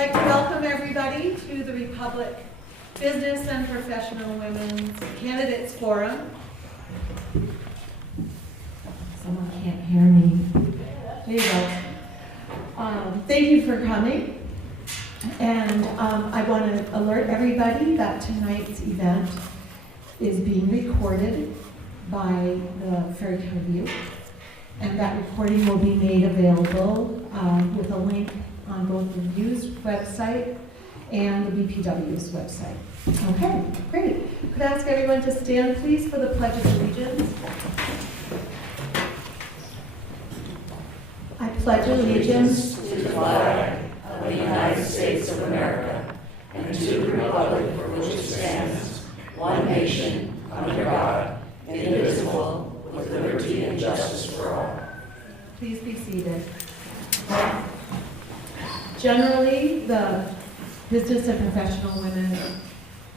like to welcome everybody to the Republic Business and Professional Women's Candidates Forum. Someone can't hear me. There you go. Thank you for coming. And I want to alert everybody that tonight's event is being recorded by the Ferry County View. And that recording will be made available with a link on both the View's website and the BPW's website. Okay, great. Could I ask everyone to stand, please, for the Pledge of Allegiance? I pledge allegiance to the flag of the United States of America and to the republic for which it stands, one nation, under God, indivisible, with liberty and justice for all. Please be seated. Generally, the business and professional women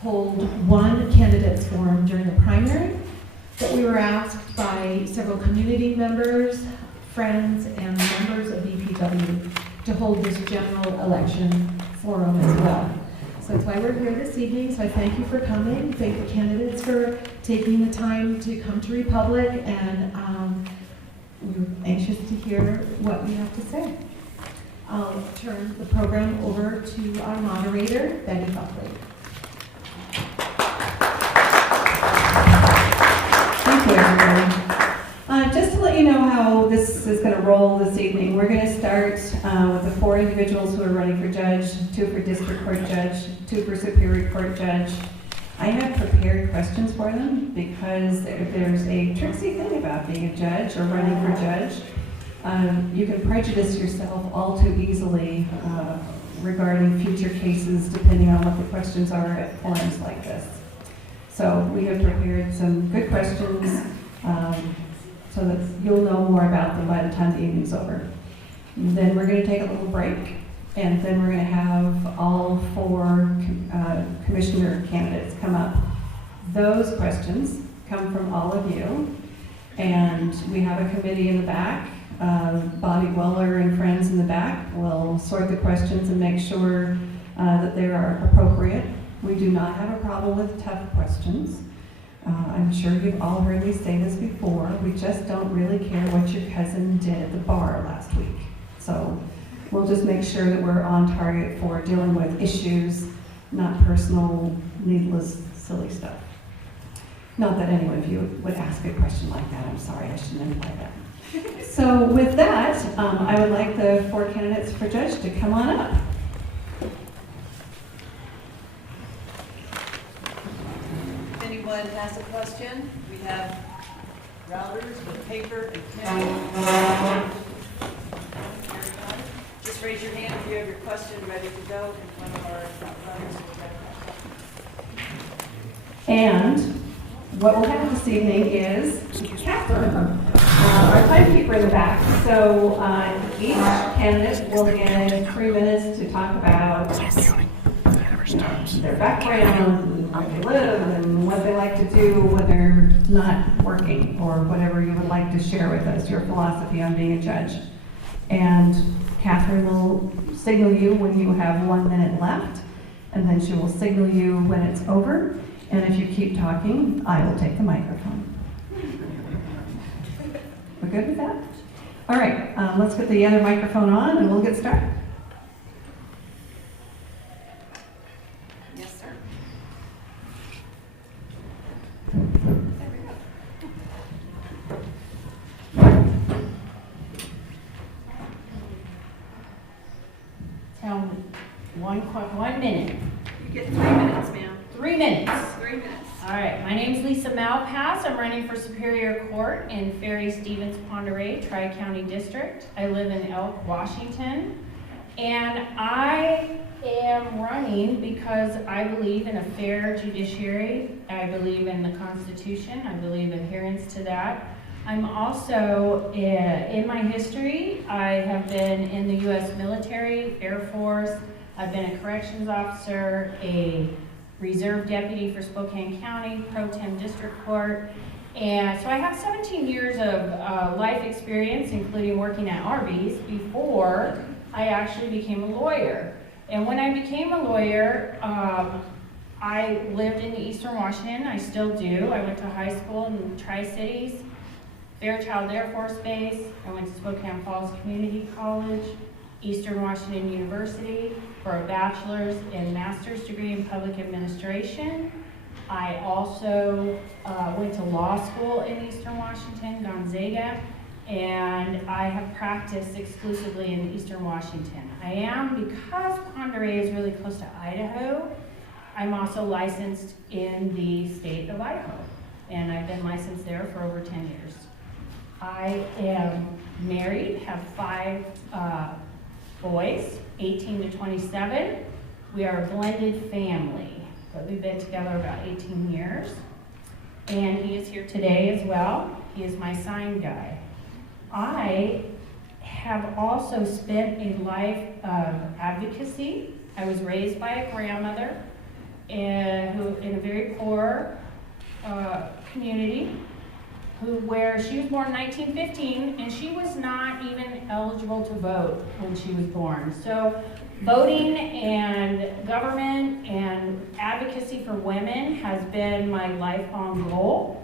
hold one candidates forum during the primary, but we were asked by several community members, friends, and members of BPW to hold this general election forum as well. So that's why we're here this evening, so I thank you for coming. Thank the candidates for taking the time to come to Republic, and we're anxious to hear what you have to say. I'll turn the program over to our moderator, Betty Buckley. Thank you, everybody. Just to let you know how this is going to roll this evening, we're going to start with the 4 individuals who are running for judge, 2 for district court judge, 2 for superior court judge. I have prepared questions for them because there's a tricksy thing about being a judge or running for judge. You can prejudice yourself all too easily regarding future cases depending on what the questions are at forums like this. So we have prepared some good questions so that you'll know more about them by the time the evening's over. And then we're going to take a little break, and then we're going to have all 4 commissioner candidates come up. Those questions come from all of you, and we have a committee in the back. Bobby Weller and friends in the back will sort the questions and make sure that they are appropriate. We do not have a problem with tough questions. I'm sure you've all heard me say this before. We just don't really care what your cousin did at the bar last week. So we'll just make sure that we're on target for dealing with issues, not personal, needless, silly stuff. Not that any of you would ask a question like that. I'm sorry, I shouldn't imply that. So with that, I would like the 4 candidates for judge to come on up. If anyone has a question, we have routers with paper and pen. Just raise your hand if you have your question ready to go in front of our runners. And what we'll have this evening is Catherine, our timekeeper in the back. So each candidate will get 3 minutes to talk about their background, and where they live, and what they like to do when they're not working, or whatever you would like to share with us, your philosophy on being a judge. And Catherine will signal you when you have 1 minute left, and then she will signal you when it's over. And if you keep talking, I will take the microphone. We're good with that? All right, let's get the other microphone on and we'll get started. Yes, sir. Tell me, 1 minute. You get 3 minutes, ma'am. 3 minutes. 3 minutes. All right, my name's Lisa Malpass. I'm running for Superior Court in Ferry, Stevens, Ponderay, Tri-County District. I live in Elk, Washington. And I am running because I believe in a fair judiciary. I believe in the Constitution. I believe adherence to that. I'm also, in my history, I have been in the U.S. military, Air Force. I've been a corrections officer, a reserve deputy for Spokane County, Pro Tem District Court. And so I have 17 years of life experience, including working at Arby's, before I actually became a lawyer. And when I became a lawyer, I lived in Eastern Washington. I still do. I went to high school in Tri-Cities, Fairchild Air Force Base. I went to Spokane Falls Community College, Eastern Washington University for a bachelor's and master's degree in public administration. I also went to law school in Eastern Washington, Gonzaga, and I have practiced exclusively in Eastern Washington. I am, because Pend Oreille is really close to Idaho, I'm also licensed in the state of Idaho, and I've been licensed there for over 10 years. I am married, have 5 boys, 18 to 27. We are a blended family, but we've been together about 18 years. And he is here today as well. He is my sign guy. I have also spent a life of advocacy. I was raised by a grandmother who in a very poor community, where she was born in 1915, and she was not even eligible to vote when she was born. So voting and government and advocacy for women has been my lifelong goal.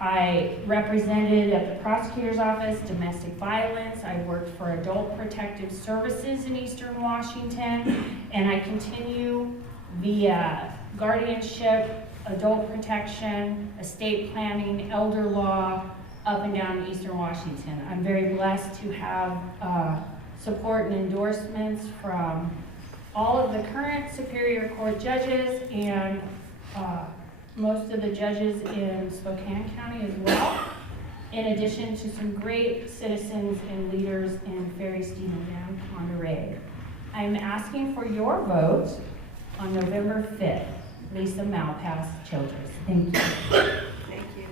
I represented at the prosecutor's office domestic violence. I worked for adult protective services in Eastern Washington, and I continue via guardianship, adult protection, estate planning, elder law, up and down Eastern Washington. I'm very blessed to have support and endorsements from all of the current Superior Court judges and most of the judges in Spokane County as well, in addition to some great citizens and leaders in Ferry, Stevens, and Pend Oreille. I'm asking for your vote on November 5th. Lisa Malpass Childress. Thank you. Thank you.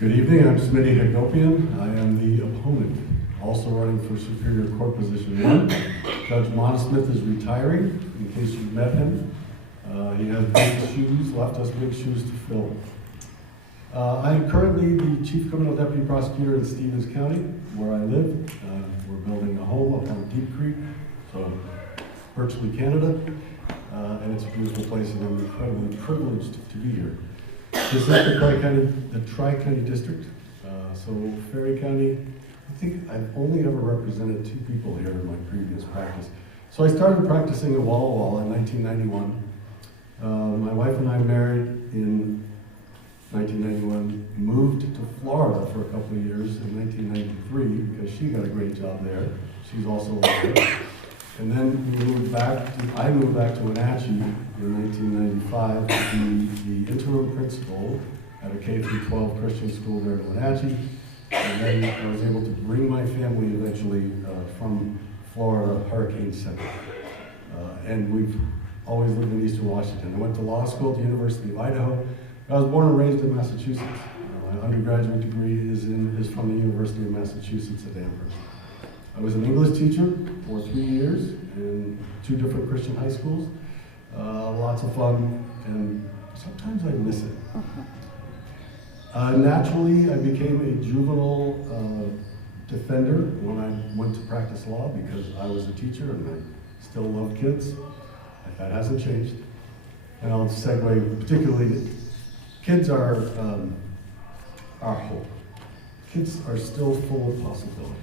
Good evening, I'm Smitty Hagopian. I am the opponent, also running for Superior Court Position 1. Judge Monosmith is retiring, in case you've met him. He has big shoes, left us big shoes to fill. I am currently the Chief Criminal Deputy Prosecutor in Stevens County, where I live. We're building a home up on Deep Creek, so virtually Canada, and it's a beautiful place, and I'm incredibly privileged to be here. This is the Tri-County District, so Ferry County, I think I've only ever represented 2 people here in my previous practice. So I started practicing at Walla Walla in 1991. My wife and I married in 1991, moved to Florida for a couple of years in 1993 because she got a great job there. She's also a lawyer. And then I moved back to Wenatchee in 1995 to be the interim principal at a K-12 Christian school there in Wenatchee. And then I was able to bring my family eventually from Florida, Hurricane Center. And we've always lived in Eastern Washington. I went to law school at the University of Idaho. I was born and raised in Massachusetts. My undergraduate degree is from the University of Massachusetts at Amherst. I was an English teacher for 3 years in 2 different Christian high schools. Lots of fun, and sometimes I miss it. Naturally, I became a juvenile defender when I went to practice law because I was a teacher and I still love kids. That hasn't changed. And I'll segue particularly, kids are our hope. Kids are still full of possibility.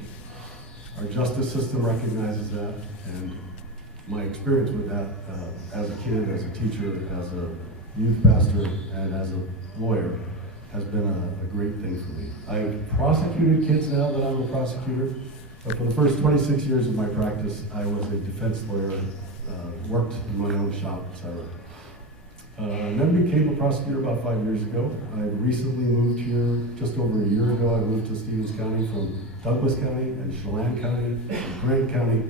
Our justice system recognizes that, and my experience with that as a kid, as a teacher, as a youth pastor, and as a lawyer has been a great thing for me. I've prosecuted kids now that I'm a prosecutor, but for the first 26 years of my practice, I was a defense lawyer, worked in my own shop, etc. Then became a prosecutor about 5 years ago. I recently moved here, just over a year ago. I moved to Stevens County from Douglas County and Chelan County and Grant County,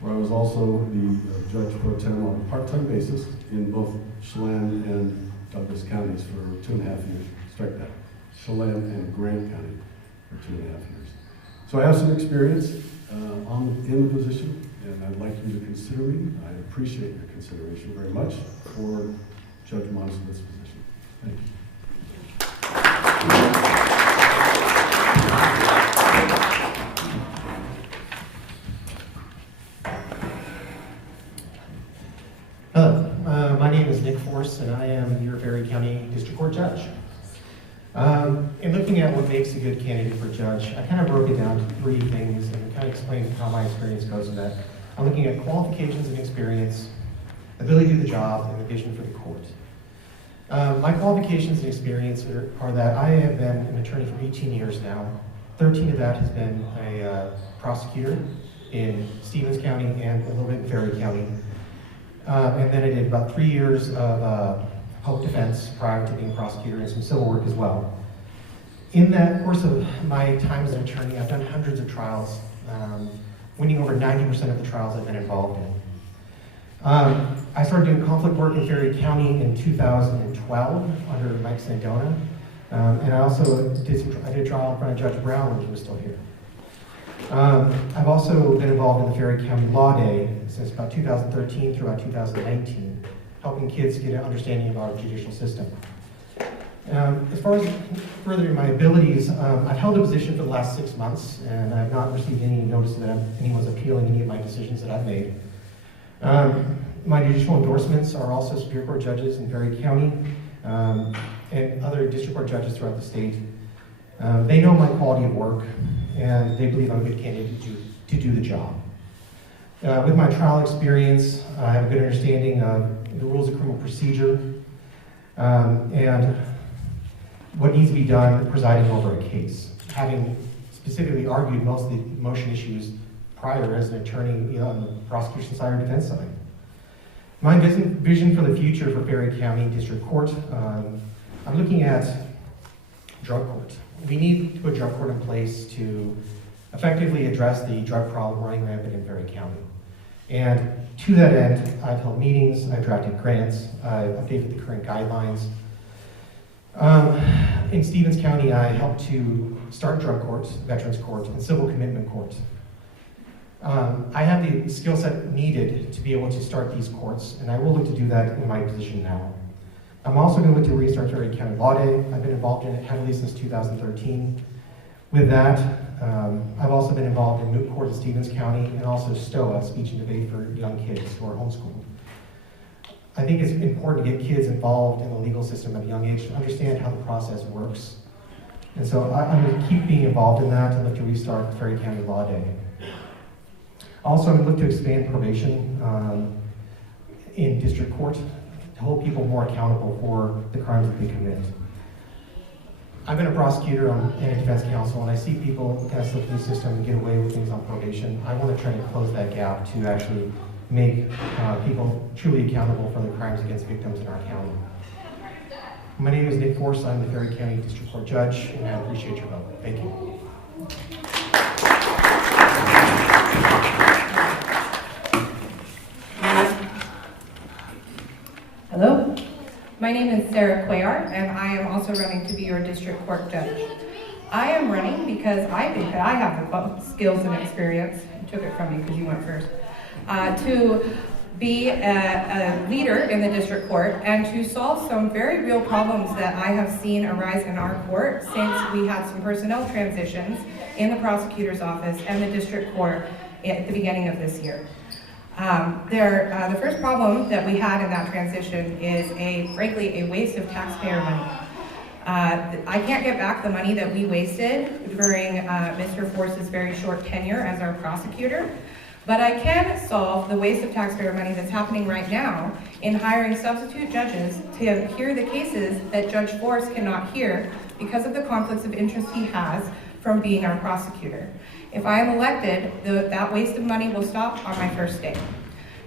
where I was also the judge pro tem on a part-time basis in both Chelan and Douglas counties for 2.5 years. Strike that. Chelan and Grant County for 2.5 years. So I have some experience in the position, and I'd like you to consider me. I appreciate your consideration very much for Judge Monosmith's position. Thank you. makes a good candidate for judge, I kind of broke it down to 3 things and kind of explained how my experience goes in that. I'm looking at qualifications and experience, ability to do the job, and the vision for the court. My qualifications and experience are that I have been an attorney for 18 years now. 13 of that has been a prosecutor in Stevens County and a little bit in Ferry County. And then I did about 3 years of public defense prior to being a prosecutor and some civil work as well. In that course of my time as an attorney, I've done hundreds of trials, winning over 90% of the trials I've been involved in. I started doing conflict work in Ferry County in 2012 under Mike Sandona. And I also did a trial in front of Judge Brown when he was still here. I've also been involved in the Ferry County Law Day since about 2013 through about 2019, helping kids get an understanding of our judicial system. As far as furthering my abilities, I've held a position for the last 6 months, and I've not received any notice that anyone's appealing any of my decisions that I've made. My judicial endorsements are also Superior Court judges in Ferry County and other district court judges throughout the state. They know my quality of work, and they believe I'm a good candidate to do the job. With my trial experience, I have a good understanding of the rules of criminal procedure and what needs to be done presiding over a case. Having specifically argued most of the motion issues prior as an attorney on the prosecution side or defense side. My vision for the future for Ferry County District Court, I'm looking at drug court. We need to put drug court in place to effectively address the drug problem running rampant in Ferry County. And to that end, I've held meetings, I've drafted grants, I've updated the current guidelines. In Stevens County, I helped to start drug courts, veterans court, and civil commitment court. I have the skill set needed to be able to start these courts, and I will look to do that in my position now. I'm also going to look to restart Ferry County Law Day. I've been involved in it heavily since 2013. With that, I've also been involved in moot court in Stevens County and also STOA, speech and debate for young kids who are homeschooled. I think it's important to get kids involved in the legal system at a young age to understand how the process works. And so I'm going to keep being involved in that and look to restart Ferry County Law Day. Also, I'm going to look to expand probation in district court to hold people more accountable for the crimes that they commit. I've been a prosecutor and a defense counsel, and I see people kind of slip through the system and get away with things on probation. I want to try to close that gap to actually make people truly accountable for the crimes against victims in our county. My name is Nick Force. I'm the Ferry County District Court Judge, and I appreciate your vote. Thank you. Hello, my name is Sarah Cuellar, and I am also running to be your district court judge. I am running because I think that I have the skills and experience, you took it from me because you went first, to be a leader in the district court and to solve some very real problems that I have seen arise in our court since we had some personnel transitions in the prosecutor's office and the district court at the beginning of this year. The first problem that we had in that transition is frankly, a waste of taxpayer money. I can't get back the money that we wasted during Mr. Force's very short tenure as our prosecutor, but I can solve the waste of taxpayer money that's happening right now in hiring substitute judges to hear the cases that Judge Force cannot hear because of the conflicts of interest he has from being our prosecutor. If I am elected, that waste of money will stop on my first day.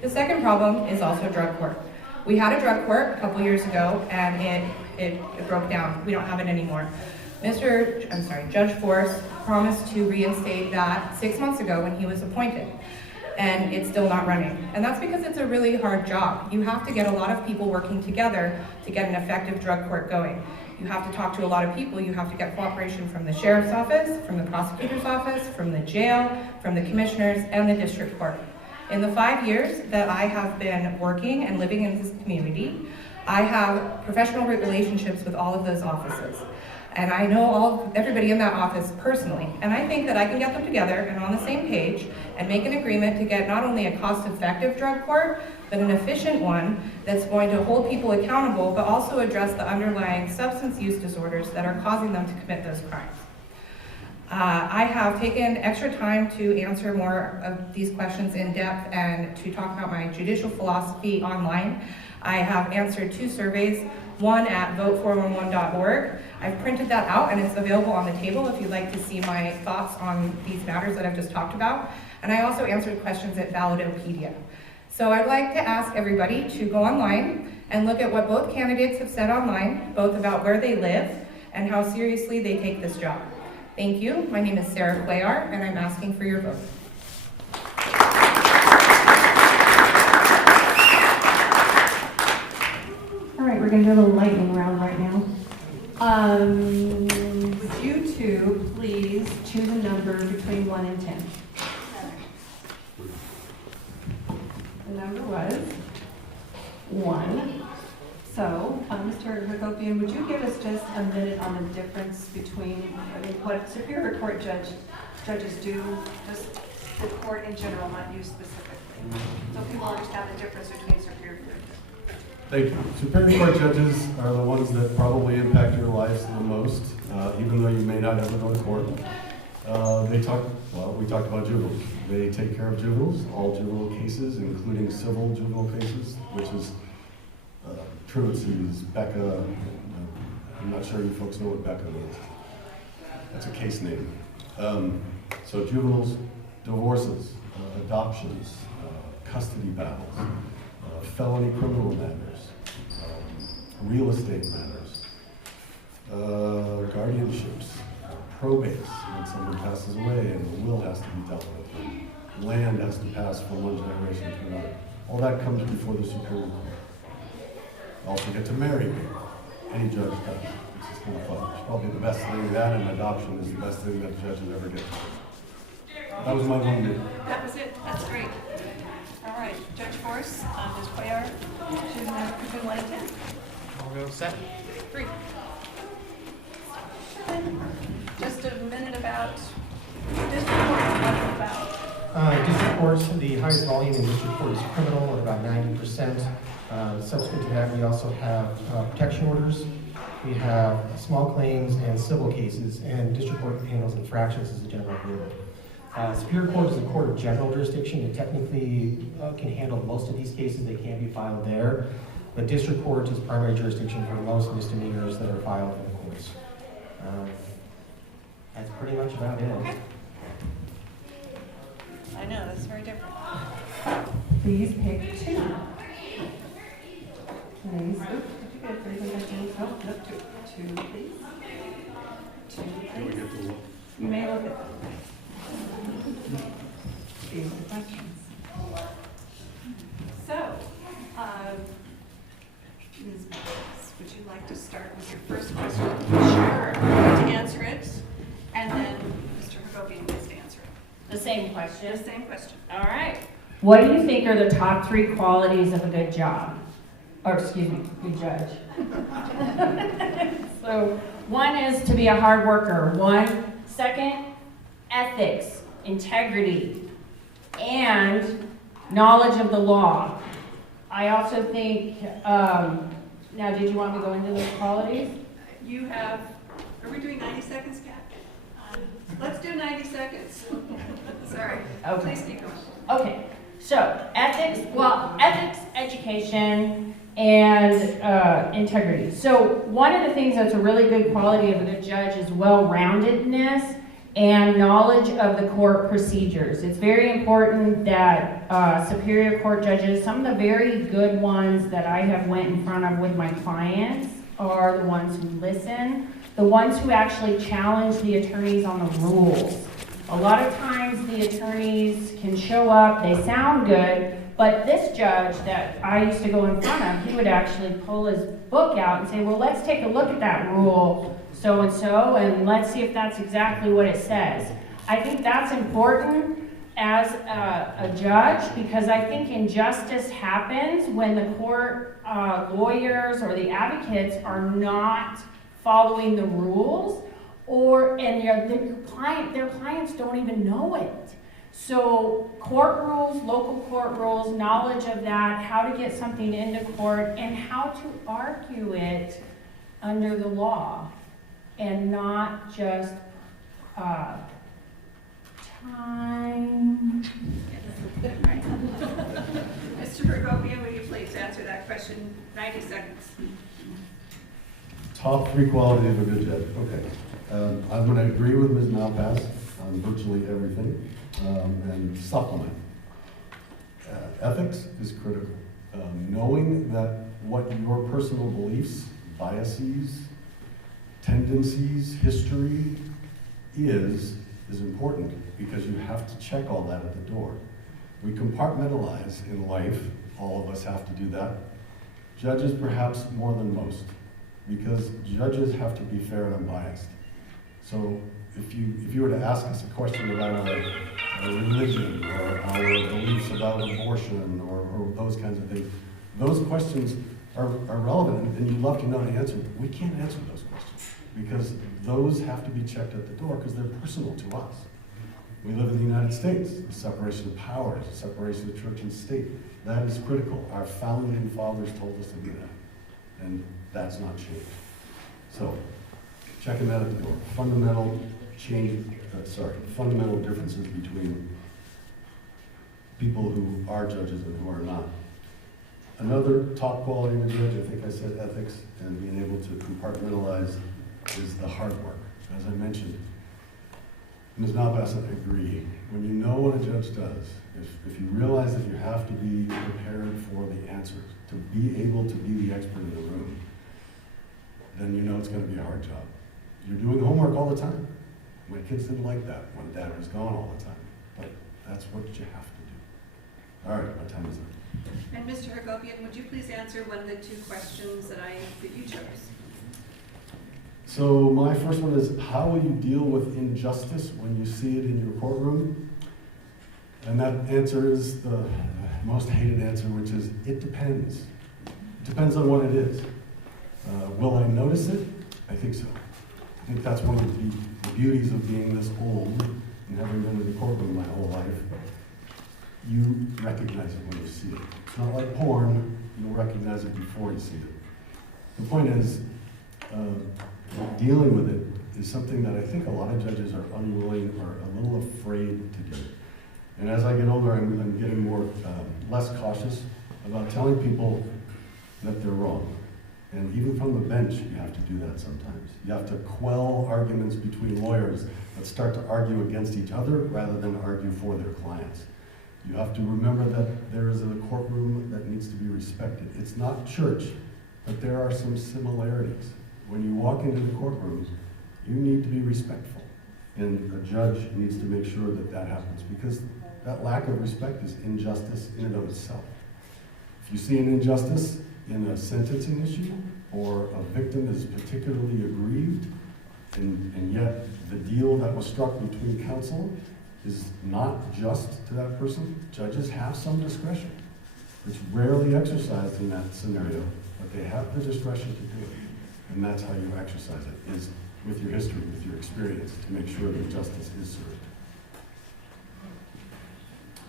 The second problem is also drug court. We had a drug court a couple years ago, and it broke down. We don't have it anymore. Judge Force promised to reinstate that 6 months ago when he was appointed, and it's still not running. And that's because it's a really hard job. You have to get a lot of people working together to get an effective drug court going. You have to talk to a lot of people. You have to get cooperation from the sheriff's office, from the prosecutor's office, from the jail, from the commissioners, and the district court. In the 5 years that I have been working and living in this community, I have professional relationships with all of those offices. And I know everybody in that office personally. And I think that I can get them together and on the same page and make an agreement to get not only a cost-effective drug court, but an efficient one that's going to hold people accountable, but also address the underlying substance use disorders that are causing them to commit those crimes. I have taken extra time to answer more of these questions in depth and to talk about my judicial philosophy online. I have answered 2 surveys, one at vote411.org. I've printed that out and it's available on the table if you'd like to see my thoughts on these matters that I've just talked about. And I also answered questions at Validopedia. So I'd like to ask everybody to go online and look at what both candidates have said online, both about where they live and how seriously they take this job. Thank you. My name is Sarah Cuellar, and I'm asking for your vote. All right, we're gonna do a little lightning round right now. Would you two please choose a number between 1 and 10? The number was 1. So, Mr. Hagopian, would you give us just a minute on the difference between, what Superior Court judges do, just the court in general, not you specifically, so people understand the difference between Superior Court. Thank you. Superior Court judges are the ones that probably impact your lives the most, even though you may not ever go to court. We talked about juveniles. They take care of juveniles, all juvenile cases, including civil juvenile cases, which is truancies, Becca. I'm not sure you folks know what Becca means. That's a case name. So juveniles, divorces, adoptions, custody battles, felony criminal matters, real estate matters, guardianships, probates when someone passes away and the will has to be dealt with. Land has to pass from one generation to another. All that comes before the Superior Court. Also get to marry people. Any judge does. It's just kind of fun. It's probably the best thing. That and adoption is the best thing that judges ever get. That was my 1 minute. That was it. That's great. All right, Judge Force, Ms. Cuellar, choose a number between 1 and 10. I'll go 7. 3. Just a minute about this report, what it's about. District courts, the highest volume in district court is criminal at about 90%. Subsequent to that, we also have protection orders. We have small claims and civil cases, and district court handles infractions as a general rule. Superior Court is a court of general jurisdiction. It technically can handle most of these cases. They can be filed there. But district court is primary jurisdiction for most misdemeanors that are filed in the courts. That's pretty much about it. Okay. I know, that's very different. Please pick 2. Please. Oop, did you get 3 seconds? Oh, no, 2. 2, please. 2, please. You may look at them. See the questions. So, Ms. Bass, would you like to start with your first question? Sure. I'm going to answer it, and then Mr. Hagopian gets to answer it. The same question. The same question. All right. What do you think are the top 3 qualities of a good job? Or excuse me, good judge. So 1 is to be a hard worker. 2, ethics, integrity, and knowledge of the law. I also think, now did you want me to go into those qualities? You have, are we doing 90 seconds, Kat? Let's do 90 seconds. Sorry. Okay. Please keep going. Okay, so ethics, education, and integrity. So one of the things that's a really good quality of a good judge is well-roundedness and knowledge of the court procedures. It's very important that Superior Court judges, some of the very good ones that I have went in front of with my clients are the ones who listen, the ones who actually challenge the attorneys on the rules. A lot of times the attorneys can show up, they sound good, but this judge that I used to go in front of, he would actually pull his book out and say, well, let's take a look at that rule so-and-so, and let's see if that's exactly what it says. I think that's important as a judge, because I think injustice happens when the court lawyers or the advocates are not following the rules, and their clients don't even know it. So court rules, local court rules, knowledge of that, how to get something into court, and how to argue it under the law, and not just Time. Mr. Bergovian, will you please answer that question? 90 seconds. Top three qualities of a good judge. Okay. I'm going to agree with Ms. Malpass on virtually everything and supplement. Ethics is critical. Knowing that what your personal beliefs, biases, tendencies, history is important because you have to check all that at the door. We compartmentalize in life. All of us have to do that. Judges perhaps more than most, because judges have to be fair and unbiased. So if you were to ask us a question about our religion or our beliefs about abortion or those kinds of things, those questions are relevant and you'd love to know the answer. We can't answer those questions because those have to be checked at the door because they're personal to us. We live in the United States, the separation of powers, the separation of church and state. That is critical. Our founding fathers told us to do that, and that's not changed. So, checking that at the door. Fundamental differences between people who are judges and who are not. Another top quality of a judge, I think I said ethics, and being able to compartmentalize is the hard work. As I mentioned, Ms. Malpass, I agree. When you know what a judge does, if you realize that you have to be prepared for the answers, to be able to be the expert in the room, then you know it's going to be a hard job. You're doing homework all the time. My kids didn't like that when Dad was gone all the time, but that's what you have to do. All right, my time is up. And Mr. Hagopian, would you please answer one of the two questions that you chose? So my first one is, how will you deal with injustice when you see it in your courtroom? And that answer is the most hated answer, which is, it depends. It depends on what it is. Will I notice it? I think so. I think that's one of the beauties of being this old and having been in the courtroom my whole life. You recognize it when you see it. It's not like porn, you'll recognize it before you see it. The point is, dealing with it is something that I think a lot of judges are unwilling or a little afraid to do. And as I get older, I'm getting more, less cautious about telling people that they're wrong. And even from the bench, you have to do that sometimes. You have to quell arguments between lawyers that start to argue against each other rather than argue for their clients. You have to remember that there is a courtroom that needs to be respected. It's not church, but there are some similarities. When you walk into the courtroom, you need to be respectful. And a judge needs to make sure that that happens because that lack of respect is injustice in and of itself. If you see an injustice in a sentencing issue or a victim is particularly aggrieved and yet the deal that was struck between counsel is not just to that person, judges have some discretion. It's rarely exercised in that scenario, but they have the discretion to do it. And that's how you exercise it, is with your history, with your experience, to make sure that justice is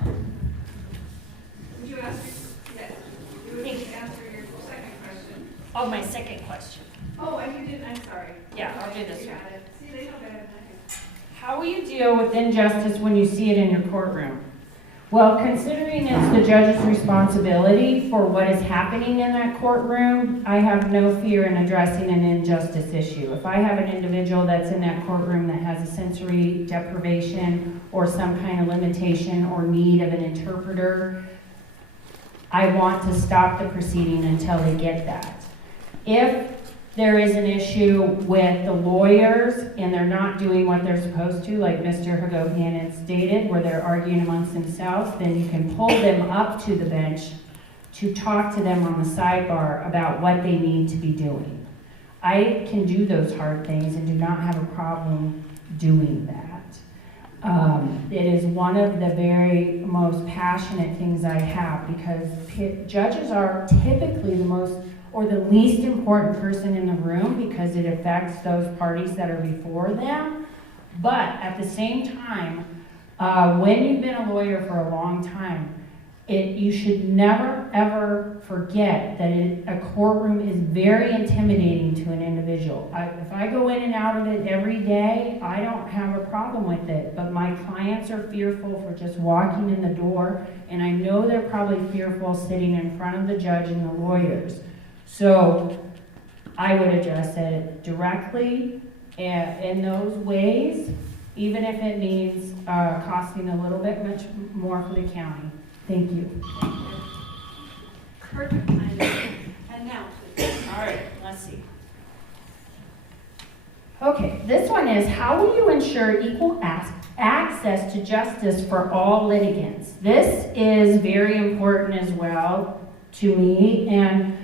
served. Would you answer? Yes. You would answer your second question. Oh, my second question. Oh, and you didn't. I'm sorry. Yeah, I'll do this You one. got it. See, they don't get it. How will you deal with injustice when you see it in your courtroom? Well, considering it's the judge's responsibility for what is happening in that courtroom, I have no fear in addressing an injustice issue. If I have an individual that's in that courtroom that has a sensory deprivation or some kind of limitation or need of an interpreter, I want to stop the proceeding until they get that. If there is an issue with the lawyers and they're not doing what they're supposed to, like Mr. Hagopian had stated, where they're arguing amongst themselves, then you can pull them up to the bench to talk to them on the sidebar about what they need to be doing. I can do those hard things and do not have a problem doing that. It is one of the very most passionate things I have because judges are typically the most or the least important person in the room because it affects those parties that are before them. But at the same time, when you've been a lawyer for a long time you should never, ever forget that a courtroom is very intimidating to an individual. If I go in and out of it every day, I don't have a problem with it, but my clients are fearful for just walking in the door, and I know they're probably fearful sitting in front of the judge and the lawyers. So I would address it directly in those ways, even if it means costing a little bit much more for the county. Thank you. Perfect timing. And now, please. All right, let's see. Okay, this one is, how will you ensure equal access to justice for all litigants? This is very important as well to me, and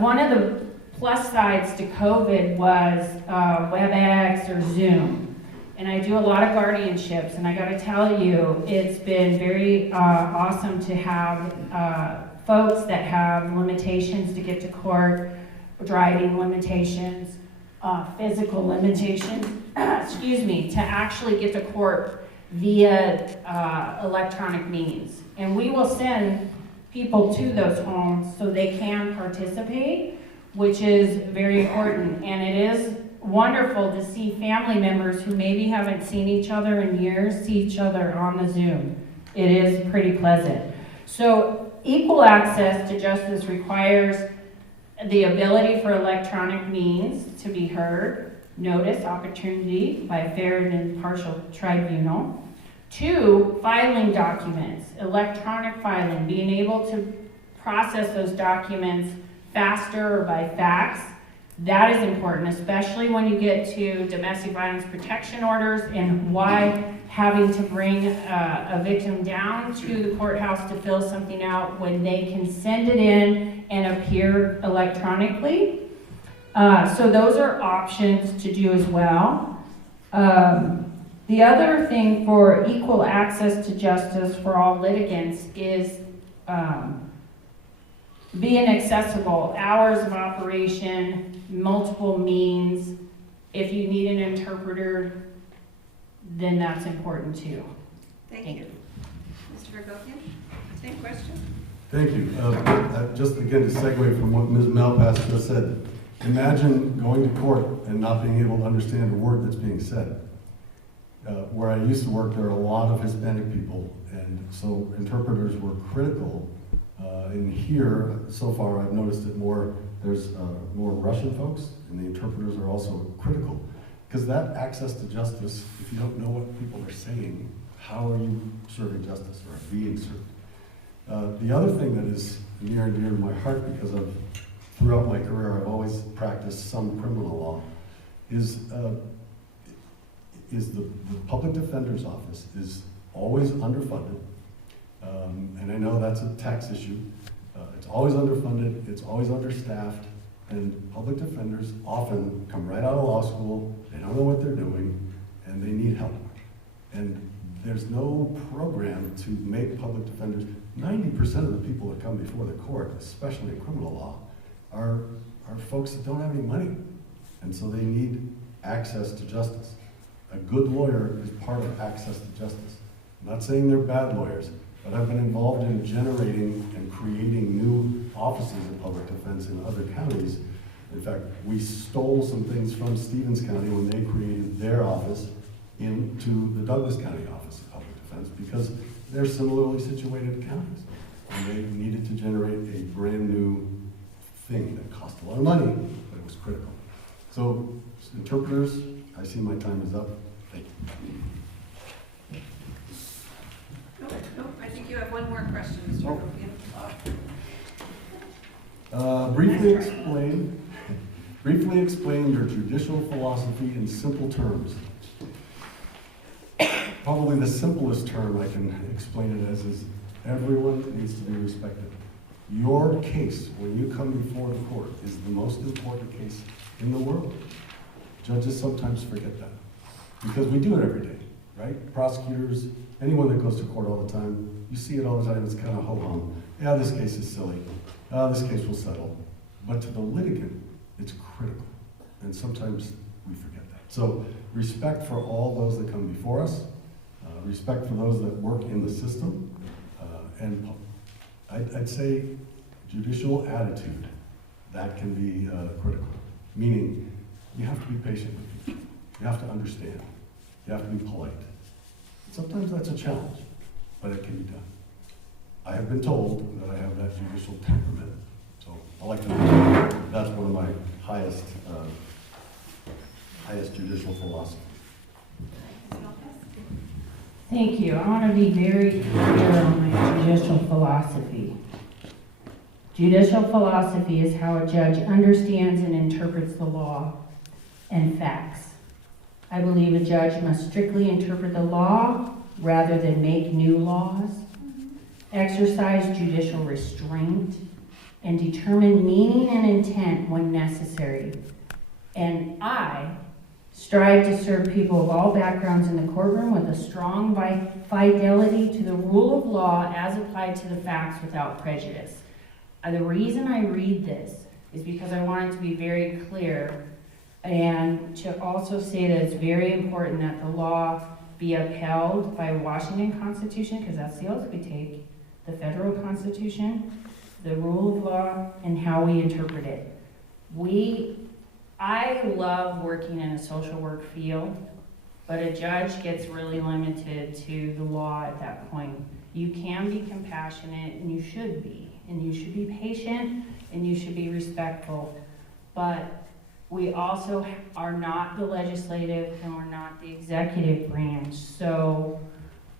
one of the plus sides to COVID was WebEx or Zoom. And I do a lot of guardianships, and I gotta tell you, it's been very awesome to have folks that have limitations to get to court, driving limitations, physical limitations, excuse me, to actually get to court via electronic means. And we will send people to those homes so they can participate, which is very important. And it is wonderful to see family members who maybe haven't seen each other in years see each other on the Zoom. It is pretty pleasant. So equal access to justice requires the ability for electronic means to be heard, notice, opportunity by a fair and impartial tribunal. 2, filing documents, electronic filing, being able to process those documents faster or by fax. That is important, especially when you get to domestic violence protection orders, and why having to bring a victim down to the courthouse to fill something out when they can send it in and appear electronically. So those are options to do as well. The other thing for equal access to justice for all litigants is being accessible, hours of operation, multiple means. If you need an interpreter, then that's important too. Thank you. Mr. Vergopian, same question? Thank you. Just again, to segue from what Ms. Malpass just said, imagine going to court and not being able to understand a word that's being said. Where I used to work, there are a lot of Hispanic people, and so interpreters were critical. In here, so far, I've noticed it more, there's more Russian folks, and the interpreters are also critical. Because that access to justice, if you don't know what people are saying, how are you serving justice or being served? The other thing that is near and dear to my heart, because throughout my career, I've always practiced some criminal law, is the public defender's office is always underfunded. And I know that's a tax issue. It's always underfunded, it's always understaffed, and public defenders often come right out of law school, they don't know what they're doing, and they need help. And there's no program to make public defenders, 90% of the people that come before the court, especially in criminal law, are folks that don't have any money. And so they need access to justice. A good lawyer is part of access to justice. I'm not saying they're bad lawyers, but I've been involved in generating and creating new offices of public defense in other counties. In fact, we stole some things from Stevens County when they created their office into the Douglas County Office of Public Defense, because they're similarly situated counties. And they needed to generate a brand new thing that cost a lot of money, but it was critical. So, interpreters, I see my time is up. Thank you. Nope, I think you have one more question, Mr. Vergopian. Briefly explain your judicial philosophy in simple terms. Probably the simplest term I can explain it as is everyone needs to be respected. Your case, when you come before the court, is the most important case in the world. Judges sometimes forget that, because we do it every day, right? Prosecutors, anyone that goes to court all the time, you see it all the time, it's kind of ho-hum. Yeah, this case is silly. This case will settle. But to the litigant, it's critical. And sometimes we forget that. So respect for all those that come before us, respect for those that work in the system, and I'd say judicial attitude, that can be critical. Meaning, you have to be patient with people. You have to understand. You have to be polite. Sometimes that's a challenge, but it can be done. I have been told that I have that judicial temperament, so I like to think that's one of my highest judicial philosophies. Thank you. I want to be very clear on my judicial philosophy. Judicial philosophy is how a judge understands and interprets the law and facts. I believe a judge must strictly interpret the law rather than make new laws, exercise judicial restraint, and determine meaning and intent when necessary. And I strive to serve people of all backgrounds in the courtroom with a strong fidelity to the rule of law as applied to the facts without prejudice. The reason I read this is because I want it to be very clear and to also say that it's very important that the law be upheld by Washington Constitution, because that's the oath we take, the federal Constitution, the rule of law, and how we interpret it. I love working in a social work field, but a judge gets really limited to the law at that point. You can be compassionate, and you should be patient, and you should be respectful, but we also are not the legislative and we're not the executive branch. So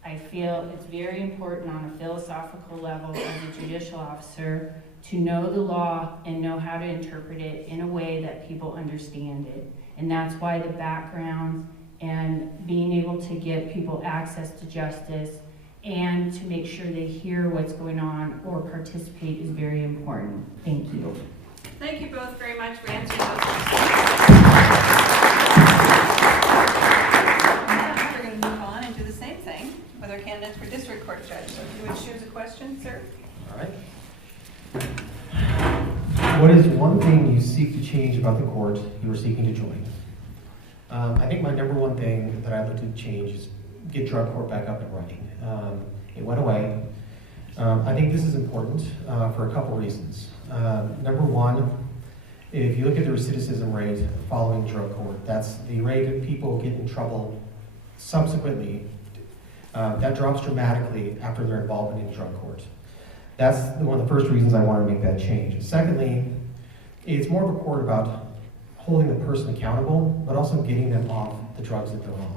I feel it's very important on a philosophical level as a judicial officer to know the law and know how to interpret it in a way that people understand it. And that's why the background and being able to give people access to justice and to make sure they hear what's going on or participate is very important. Thank you. Thank you both very much for answering those questions. Now we're going to move on and do the same thing with our candidates for district court judge. So if you would choose a question, sir. All right. What is one thing you seek to change about the court you are seeking to join? I think my number one thing that I'd like to change is get drug court back up and running. It went away. I think this is important for a couple reasons. Number one, if you look at the recidivism rate following drug court, that's the rate of people get in trouble subsequently. That drops dramatically after their involvement in drug court. That's one of the first reasons I want to make that change. Secondly, it's more of a court about holding the person accountable, but also getting them off the drugs that they're on.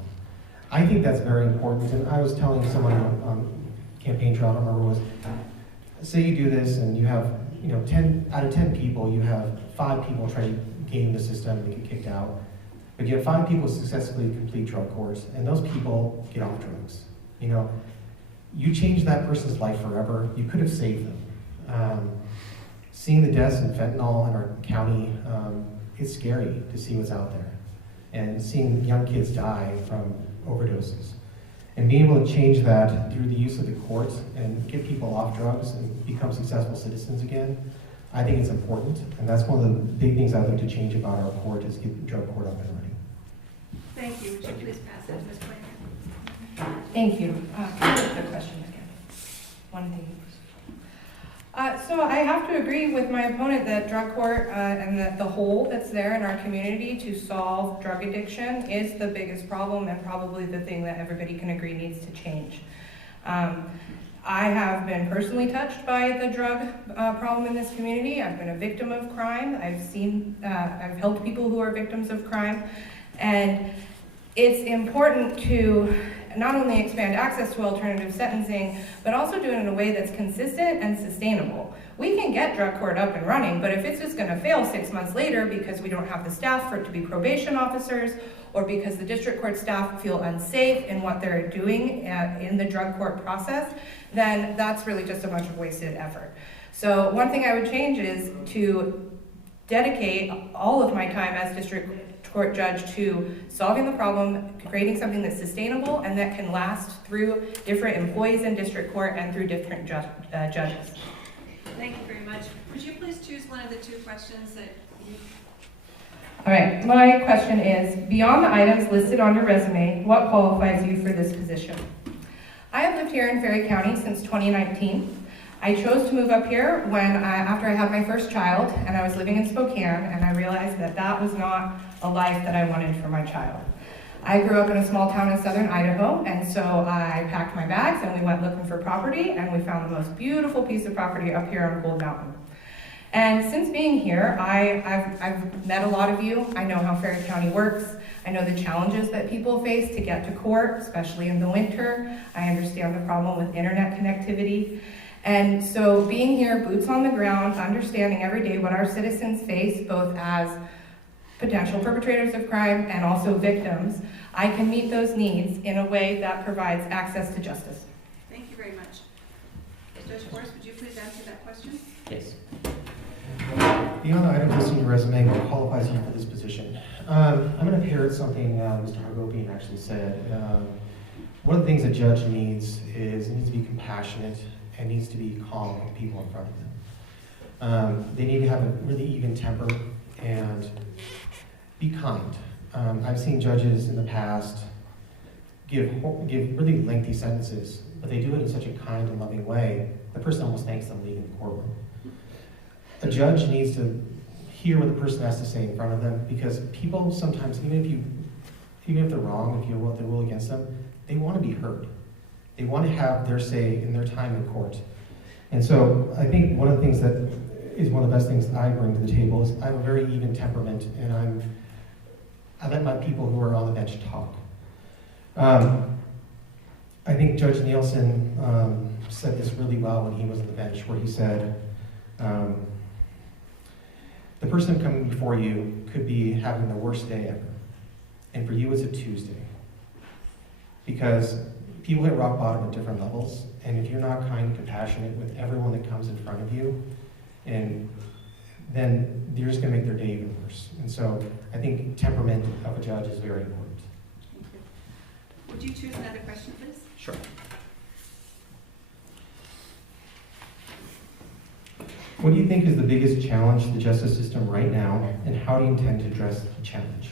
I think that's very important, and I was telling someone on campaign trail, I don't remember what it was, say you do this and you have 10 out of 10 people, you have 5 people try to game the system and get kicked out. But you have 5 people successfully complete drug courts, and those people get off drugs. You change that person's life forever. You could have saved them. Seeing the deaths in fentanyl in our county, it's scary to see what's out there. And seeing young kids die from overdoses. And being able to change that through the use of the courts and get people off drugs and become successful citizens again, I think it's important. And that's one of the big things I'd like to change about our court is get drug court up and running. Thank you. Would you please pass that to Ms. Quaker? Thank you. Can I repeat the question again? One thing. So I have to agree with my opponent that drug court and that the hole that's there in our community to solve drug addiction is the biggest problem and probably the thing that everybody can agree needs to change. I have been personally touched by the drug problem in this community. I've been a victim of crime. I've helped people who are victims of crime. And it's important to not only expand access to alternative sentencing, but also do it in a way that's consistent and sustainable. We can get drug court up and running, but if it's just gonna fail 6 months later because we don't have the staff for it to be probation officers, or because the district court staff feel unsafe in what they're doing in the drug court process, then that's really just a bunch of wasted effort. So one thing I would change is to dedicate all of my time as district court judge to solving the problem, creating something that's sustainable and that can last through different employees in district court and through different judges. Thank you very much. Would you please choose one of the 2 questions that you... All right, my question is, beyond the items listed on your resume, what qualifies you for this position? I have lived here in Ferry County since 2019. I chose to move up here after I had my first child, and I was living in Spokane, and I realized that that was not a life that I wanted for my child. I grew up in a small town in southern Idaho, and so I packed my bags and we went looking for property, and we found the most beautiful piece of property up here on Gold Mountain. And since being here, I've met a lot of you. I know how Ferry County works. I know the challenges that people face to get to court, especially in the winter. I understand the problem with internet connectivity. And so being here, boots on the ground, understanding every day what our citizens face, both as potential perpetrators of crime and also victims, I can meet those needs in a way that provides access to justice. Thank you very much. Judge Forrest, would you please answer that question? Yes. Beyond the items listed in your resume, what qualifies you for this position? I'm going to parrot something Mr. Hagopian actually said. One of the things a judge needs is to be compassionate and needs to be calm with people in front of them. They need to have a really even temper and be kind. I've seen judges in the past give really lengthy sentences, but they do it in such a kind and loving way, the person almost thanks them leaving the courtroom. A judge needs to hear what the person has to say in front of them, because people sometimes, even if they're wrong, if you want the rule against them, they want to be heard. They want to have their say in their time in court. And so I think one of the things that is one of the best things I bring to the table is I have a very even temperament, and I let my people who are on the bench talk. I think Judge Nielsen said this really well when he was on the bench, where he said, the person coming before you could be having the worst day ever, and for you it's a Tuesday. Because people hit rock bottom at different levels, and if you're not kind and compassionate with everyone that comes in front of you, and then you're just going to make their day even worse. And so I think temperament of a judge is very important. Thank you. Would you choose another question, please? Sure. What do you think is the biggest challenge to the justice system right now, and how do you intend to address the challenge?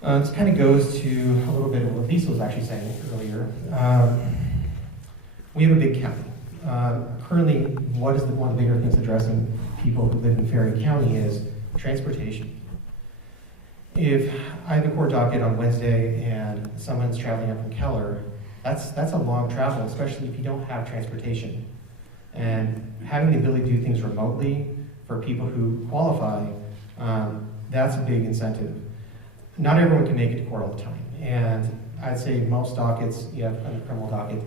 This kind of goes to a little bit of what Lisa was actually saying earlier. We have a big county. Currently, what is one of the bigger things addressing people who live in Ferry County is transportation. If I have a court docket on Wednesday and someone's traveling up from Keller, that's a long travel, especially if you don't have transportation. And having the ability to do things remotely for people who qualify, that's a big incentive. Not everyone can make it to court all the time. And I'd say most dockets, you have a criminal docket,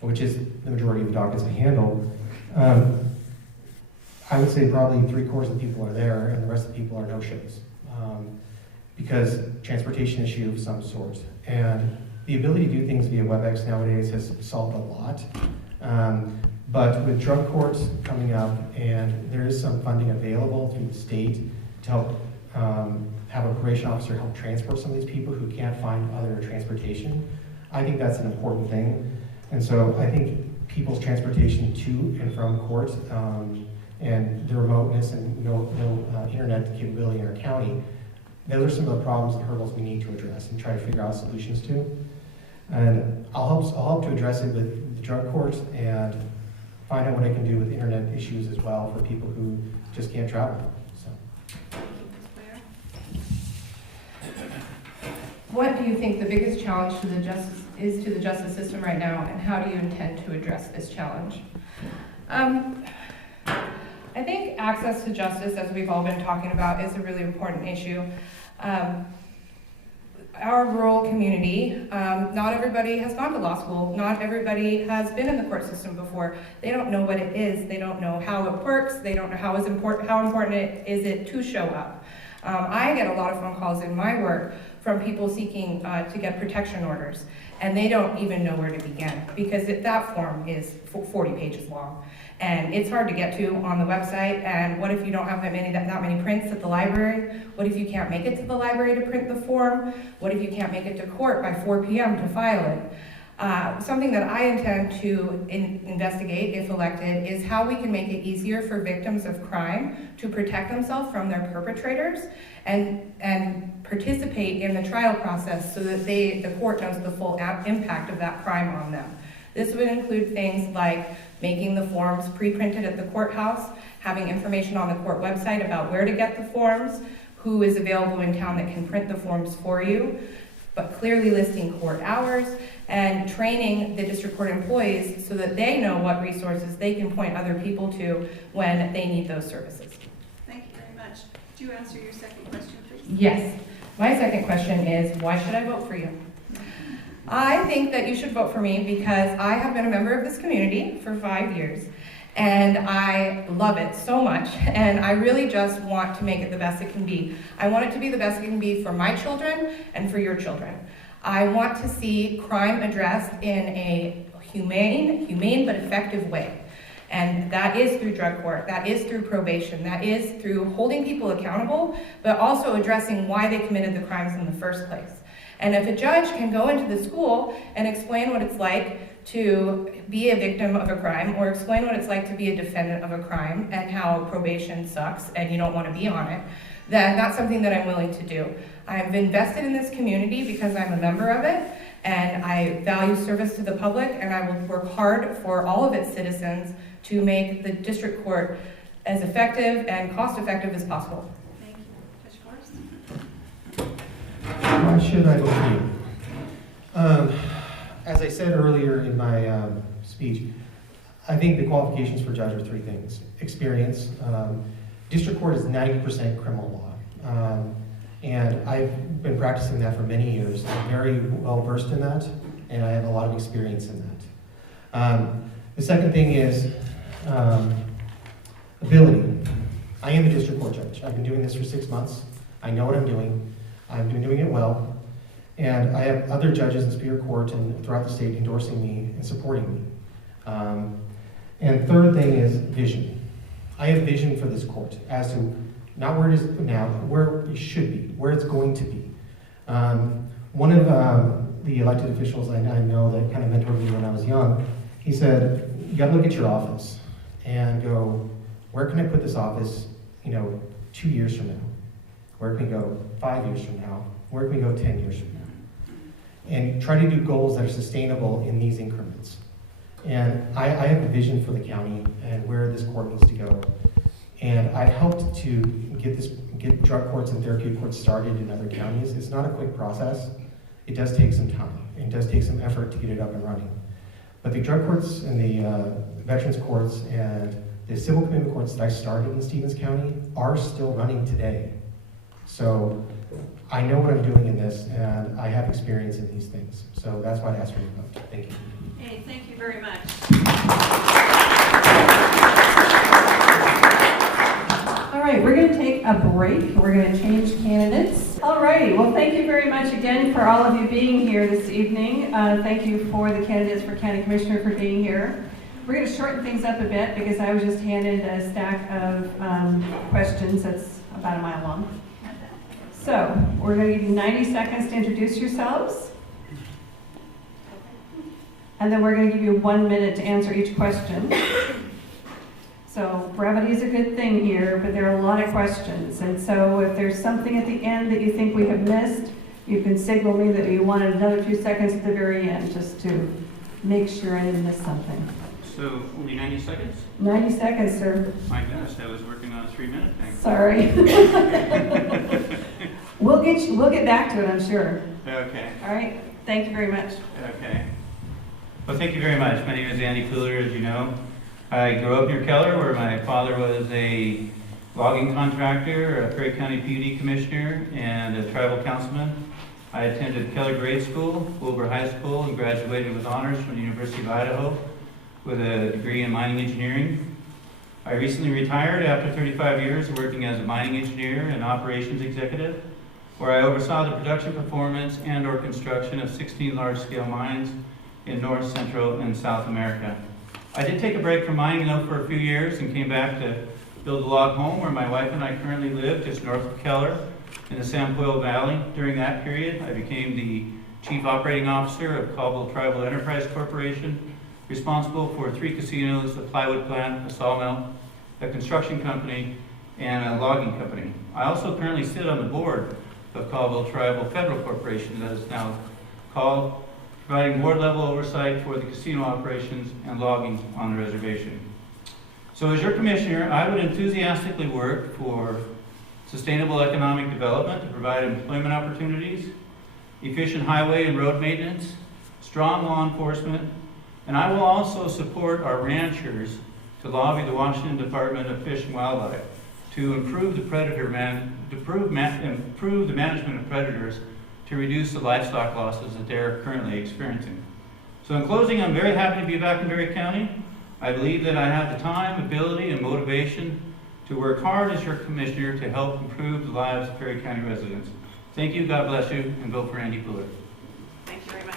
which is the majority of the dockets I handle. I would say probably 3/4 of the people are there, and the rest of the people are no-shows. Because transportation issue of some sort. And the ability to do things via WebEx nowadays has solved a lot. But with drug courts coming up, and there is some funding available through the state to help have a probation officer help transport some of these people who can't find other transportation, I think that's an important thing. And so I think people's transportation to and from court and the remoteness and no internet capability in our county, those are some of the problems and hurdles we need to address and try to figure out solutions to. And I'll help to address it with the drug courts and find out what I can do with internet issues as well for people who just can't travel. So. What do you think the biggest challenge to the justice system right now, and how do you intend to address this challenge? I think access to justice, as we've all been talking about, is a really important issue. Our rural community, not everybody has gone to law school. Not everybody has been in the court system before. They don't know what it is. They don't know how it works. They don't know how important it is to show up. I get a lot of phone calls in my work from people seeking to get protection orders, and they don't even know where to begin, because that form is 40 pages long. And it's hard to get to on the website, and what if you don't have that many prints at the library? What if you can't make it to the library to print the form? What if you can't make it to court by 4 p.m. to file it? Something that I intend to investigate, if elected, is how we can make it easier for victims of crime to protect themselves from their perpetrators and participate in the trial process so that the court knows the full impact of that crime on them. This would include things like making the forms pre-printed at the courthouse, having information on the court website about where to get the forms, who is available in town that can print the forms for you, but clearly listing court hours, and training the district court employees so that they know what resources they can point other people to when they need those services. Thank you very much. Do you answer your second question, please? Yes. My second question is, why should I vote for you? I think that you should vote for me because I have been a member of this community for 5 years, and I love it so much, and I really just want to make it the best it can be. I want it to be the best it can be for my children and for your children. I want to see crime addressed in a humane but effective way. And that is through drug court, that is through probation, that is through holding people accountable, but also addressing why they committed the crimes in the first place. And if a judge can go into the school and explain what it's like to be a victim of a crime, or explain what it's like to be a defendant of a crime, and how probation sucks and you don't want to be on it, then that's something that I'm willing to do. I'm invested in this community because I'm a member of it, and I value service to the public, and I will work hard for all of its citizens to make the district court as effective and cost-effective as possible. Thank you. Judge Forrest? Why should I vote for you? As I said earlier in my speech, I think the qualifications for judge are three things. Experience. District court is 90% criminal law. And I've been practicing that for many years. I'm very well versed in that, and I have a lot of experience in that. The second thing is ability. I am a district court judge. I've been doing this for 6 months. I know what I'm doing. I've been doing it well. And I have other judges in Superior Court and throughout the state endorsing me and supporting me. And third thing is vision. I have vision for this court as to not where it is now, where it should be, where it's going to be. One of the elected officials I know that kind of mentored me when I was young, he said, you gotta look at your office and go, where can I put this office, 2 years from now? Where can we go 5 years from now? Where can we go 10 years from now? And try to do goals that are sustainable in these increments. And I have a vision for the county and where this court needs to go. And I've helped to get drug courts and therapeutic courts started in other counties. It's not a quick process. It does take some time. It does take some effort to get it up and running. But the drug courts and the veterans courts and the civil commitment courts that I started in Stevens County are still running today. So I know what I'm doing in this, and I have experience in these things. So that's why I asked for your vote. Thank you. Hey, thank you very much. All right, we're going to take a break. We're going to change candidates. All righty, well, thank you very much again for all of you being here this evening. Thank you for the candidates for county commissioner for being here. We're going to shorten things up a bit because I was just handed a stack of questions that's about a mile long. So, we're going to give you 90 seconds to introduce yourselves. And then we're going to give you 1 minute to answer each question. So, brevity is a good thing here, but there are a lot of questions. And so, if there's something at the end that you think we have missed, you can signal me that you wanted another few seconds at the very end, just to make sure I didn't miss something. So, only 90 seconds? 90 seconds, sir. My goodness, I was working on a 3-minute thing. Sorry. We'll get back to it, I'm sure. Okay. All right. Thank you very much. Okay. Well, thank you very much. My name is Andy Cooler, as you know. I grew up near Keller, where my father was a logging contractor, a Ferry County PUD commissioner, and a tribal councilman. I attended Keller Grade School, Wilbur High School, and graduated with honors from the University of Idaho with a degree in mining engineering. I recently retired after 35 years working as a mining engineer and operations executive, where I oversaw the production, performance, and/or construction of 16 large-scale mines in North, Central, and South America. I did take a break from mining, though, for a few years and came back to build a log home where my wife and I currently live, just north of Keller in the Sampoil Valley. During that period, I became the Chief Operating Officer of Caldwell Tribal Enterprise Corporation, responsible for 3 casinos, a plywood plant, a sawmill, a construction company, and a logging company. I also currently sit on the board of Caldwell Tribal Federal Corporation, that is now called providing board-level oversight for the casino operations and logging on the reservation. So as your commissioner, I would enthusiastically work for sustainable economic development to provide employment opportunities, efficient highway and road maintenance, strong law enforcement, and I will also support our ranchers to lobby the Washington Department of Fish and Wildlife to improve the improve the management of predators to reduce the livestock losses that they're currently experiencing. So in closing, I'm very happy to be back in Ferry County. I believe that I have the time, ability, and motivation to work hard as your commissioner to help improve the lives of Ferry County residents. Thank you, God bless you, and vote for Andy Pooler. Thank you very much.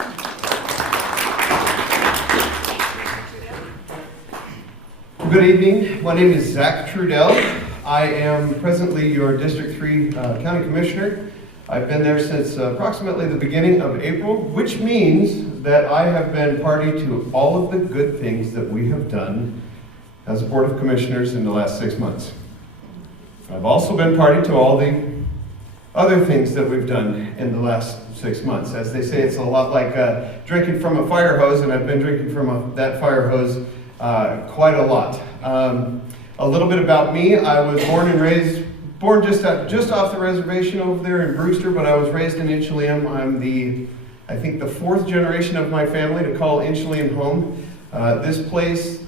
Good evening. My name is Zach Trudell. I am presently your District 3 County Commissioner. I've been there since approximately the beginning of April, which means that I have been party to all of the good things that we have done as a Board of Commissioners in the last 6 months. I've also been party to all the other things that we've done in the last 6 months. As they say, it's a lot like drinking from a fire hose, and I've been drinking from that fire hose quite a lot. A little bit about me. I was born just off the reservation over there in Brewster, but I was raised in Inchelium. I'm I think the 4th generation of my family to call Inchelium home. This place,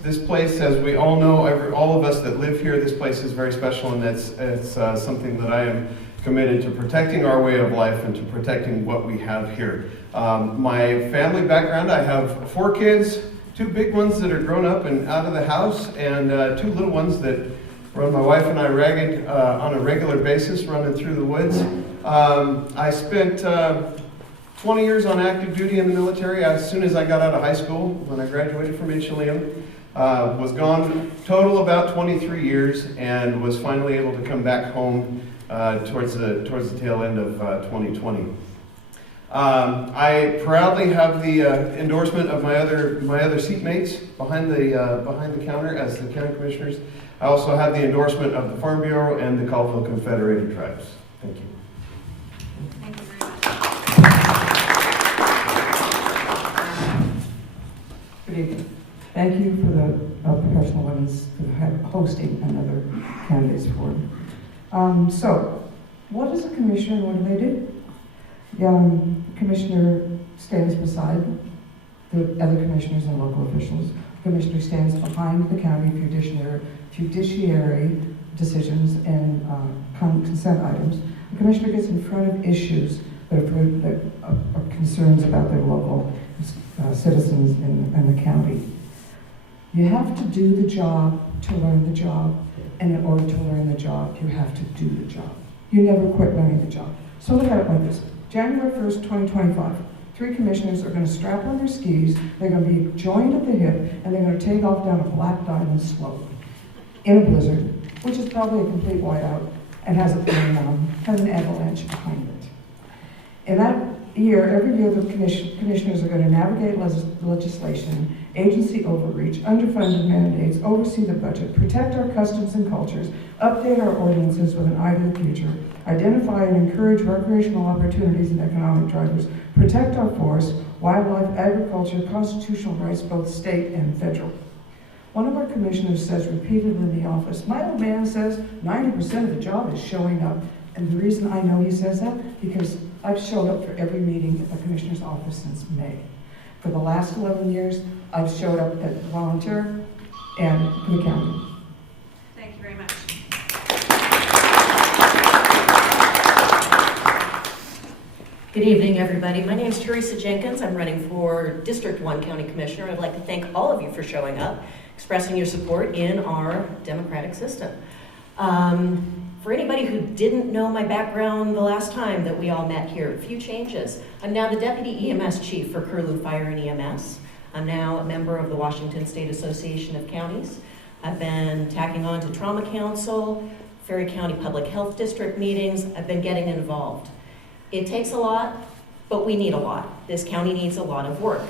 as we all know, all of us that live here, this place is very special, and it's something that I am committed to protecting our way of life and to protecting what we have here. My family background, I have 4 kids, 2 big ones that are grown up and out of the house, and 2 little ones that run my wife and I ragged on a regular basis, running through the woods. I spent 20 years on active duty in the military. As soon as I got out of high school, when I graduated from Inchelium, was gone total about 23 years, and was finally able to come back home towards the tail end of 2020. I proudly have the endorsement of my other seatmates behind the counter as the county commissioners. I also have the endorsement of the Farm Bureau and the Colville Confederated Tribes. Thank you. Thank you very much. Good evening. Thank you for the Professional Women's for hosting another candidates forum. So, what is a commissioner and what do they do? The commissioner stands beside the other commissioners and local officials. The commissioner stands behind the county judiciary decisions and consent items. The commissioner gets in front of issues that are concerns about their local citizens in the county. You have to do the job to learn the job, and in order to learn the job, you have to do the job. You never quit learning the job. So look at it like this. January 1st, 2025, 3 commissioners are going to strap on their skis, they're going to be joined at the hip, and they're going to take off down a Black Diamond slope in a blizzard, which is probably a complete whiteout, and has an avalanche behind it. In that year, every year, the commissioners are going to navigate legislation, agency overreach, underfunded mandates, oversee the budget, protect our customs and cultures, update our ordinances with an eye to the future, identify and encourage recreational opportunities and economic drivers, protect our forests, wildlife, agriculture, constitutional rights, both state and federal. One of our commissioners says repeatedly in the office, my old man says 90% of the job is showing up. And the reason I know he says that, because I've showed up for every meeting at the commissioner's office since May. For the last 11 years, I've showed up at volunteer and for the county. Thank you very much. Good evening, everybody. My name is Teresa Jenkins. I'm running for District 1 County Commissioner. I'd like to thank all of you for showing up, expressing your support in our democratic system. For anybody who didn't know my background the last time that we all met here, a few changes. I'm now the Deputy EMS Chief for Curlew Fire and EMS. I'm now a member of the Washington State Association of Counties. I've been tacking on to Trauma Council, Ferry County Public Health District meetings. I've been getting involved. It takes a lot, but we need a lot. This county needs a lot of work.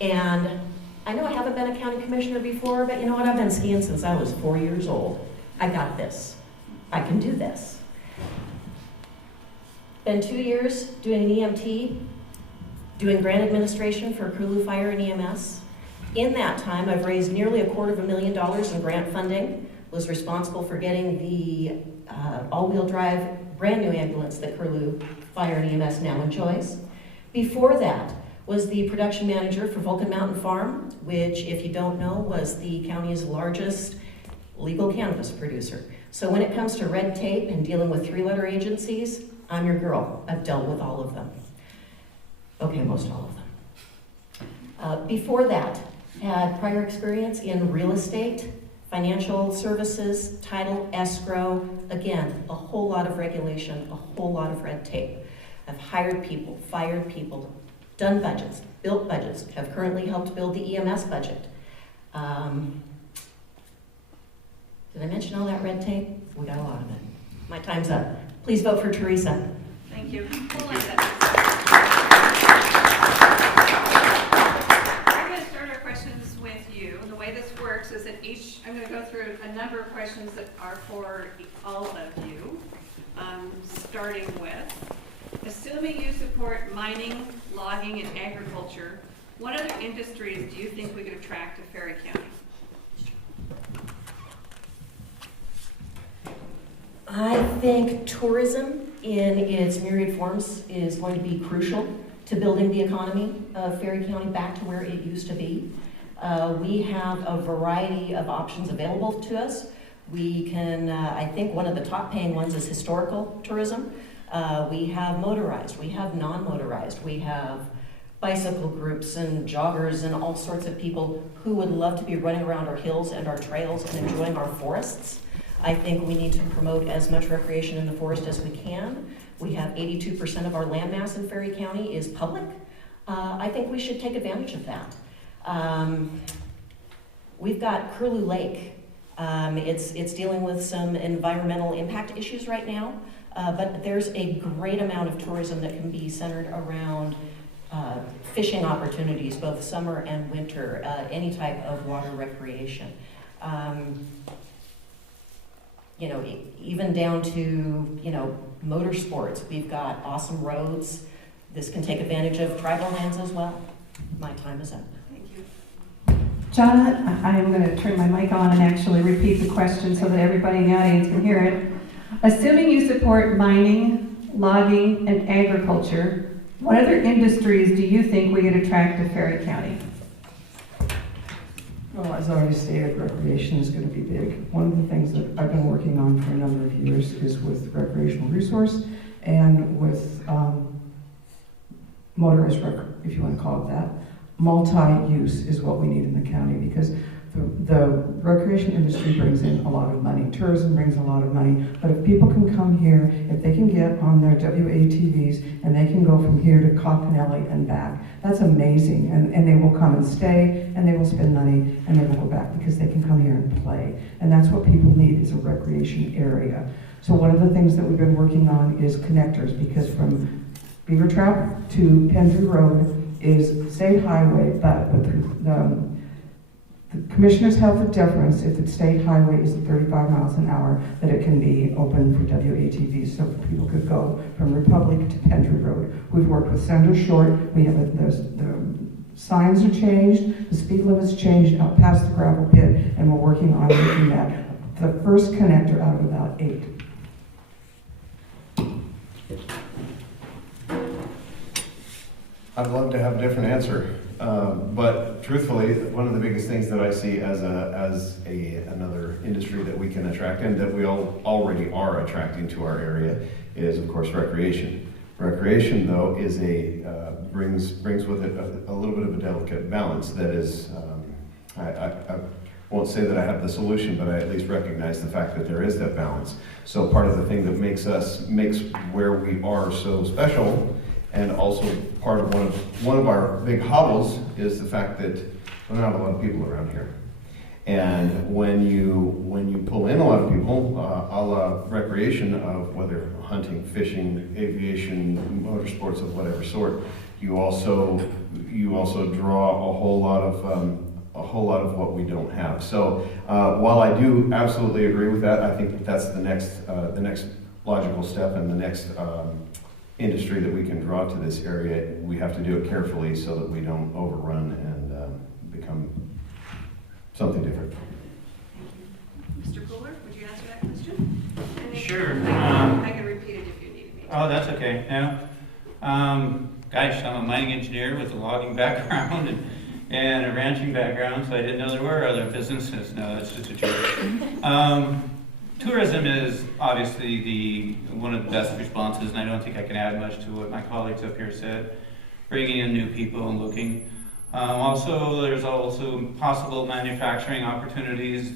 And I know I haven't been a county commissioner before, but you know what? I've been skiing since I was 4 years old. I got this. I can do this. Been 2 years doing an EMT doing grant administration for Curlew Fire and EMS. In that time, I've raised nearly $250,000 in grant funding, was responsible for getting the all-wheel drive brand new ambulance that Curlew Fire and EMS now enjoys. Before that, was the production manager for Vulcan Mountain Farm, which, if you don't know, was the county's largest legal cannabis producer. So when it comes to red tape and dealing with three-letter agencies, I'm your girl. I've dealt with all of them. Okay, most all of them. Before that, had prior experience in real estate, financial services, title, escrow. Again, a whole lot of regulation, a whole lot of red tape. I've hired people, fired people, done budgets, built budgets, have currently helped build the EMS budget. Did I mention all that red tape? We got a lot of it. My time's up. Please vote for Teresa. Thank you. We're going to start our questions with you. The way this works is that I'm going to go through a number of questions that are for all of you, starting with, assuming you support mining, logging, and agriculture, what other industries do you think we could attract to Ferry County? I think tourism in its myriad forms is going to be crucial to building the economy of Ferry County back to where it used to be. We have a variety of options available to us. We can, I think one of the top paying ones is historical tourism. We have motorized, we have non-motorized, we have bicycle groups and joggers and all sorts of people who would love to be running around our hills and our trails and enjoying our forests. I think we need to promote as much recreation in the forest as we can. We have 82% of our land mass in Ferry County is public. I think we should take advantage of that. We've got Curlew Lake. It's dealing with some environmental impact issues right now, but there's a great amount of tourism that can be centered around fishing opportunities, both summer and winter, any type of water recreation. You know, even down to, you know, motorsports. We've got awesome roads. This can take advantage of tribal lands as well. My time is up. Thank you. John, I am going to turn my mic on and actually repeat the question so that everybody in the audience can hear it. Assuming you support mining, logging, and agriculture, what other industries do you think we could attract to Ferry County? Well, as I already stated, recreation is going to be big. One of the things that I've been working on for a number of years is with recreational resource and with motorized if you want to call it that. Multi-use is what we need in the county because the recreation industry brings in a lot of money. Tourism brings a lot of money. But if people can come here, if they can get on their WATVs and they can go from here to Coconelli and back, that's amazing. And they will come and stay and they will spend money and they will go back because they can come here and play. And that's what people need is a recreation area. So one of the things that we've been working on is connectors because from Beaver Trap to Pendry Road is state highway, but with the commissioners have the deference if the state highway is at 35 miles an hour that it can be open for WATVs so people could go from Republic to Pendry Road. We've worked with Senator Short. We have the signs are changed, the speed limit's changed out past the gravel pit, and we're working on making that the first connector out of about 8. I'd love to have a different answer, but truthfully, one of the biggest things that I see as another industry that we can attract and that we already are attracting to our area is, of course, recreation. Recreation, though, is brings with it a little bit of a delicate balance. That is, I won't say that I have the solution, but I at least recognize the fact that there is that balance. So part of the thing that makes where we are so special. And also part of one of our big hobbles is the fact that we don't have a lot of people around here. And when you pull in a lot of people, a la recreation of whether hunting, fishing, aviation, motorsports of whatever sort, you also draw a whole lot of what we don't have. So while I do absolutely agree with that, I think that's the next logical step and the next industry that we can draw to this area. We have to do it carefully so that we don't overrun and become something different. Mr. Cooler, would you answer that question? And if- Sure. I can repeat it if you need me. Oh, that's okay. No. Gosh, I'm a mining engineer with a logging background and a ranching background, so I didn't know there were other businesses. No, that's just a joke. Tourism is obviously one of the best responses, and I don't think I can add much to what my colleagues up here said. Bringing in new people and looking. There's also possible manufacturing opportunities.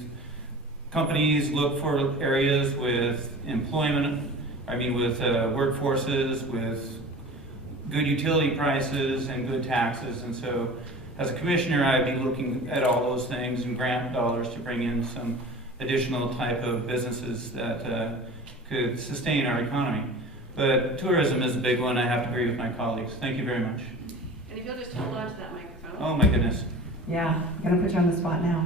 Companies look for areas with with workforces, with good utility prices and good taxes. And so as a commissioner, I'd be looking at all those things and grant dollars to bring in some additional type of businesses that could sustain our economy. But tourism is a big one. I have to agree with my colleagues. Thank you very much. And if you'll just hold on to that microphone. Oh my goodness. Yeah, I'm gonna put you on the spot now.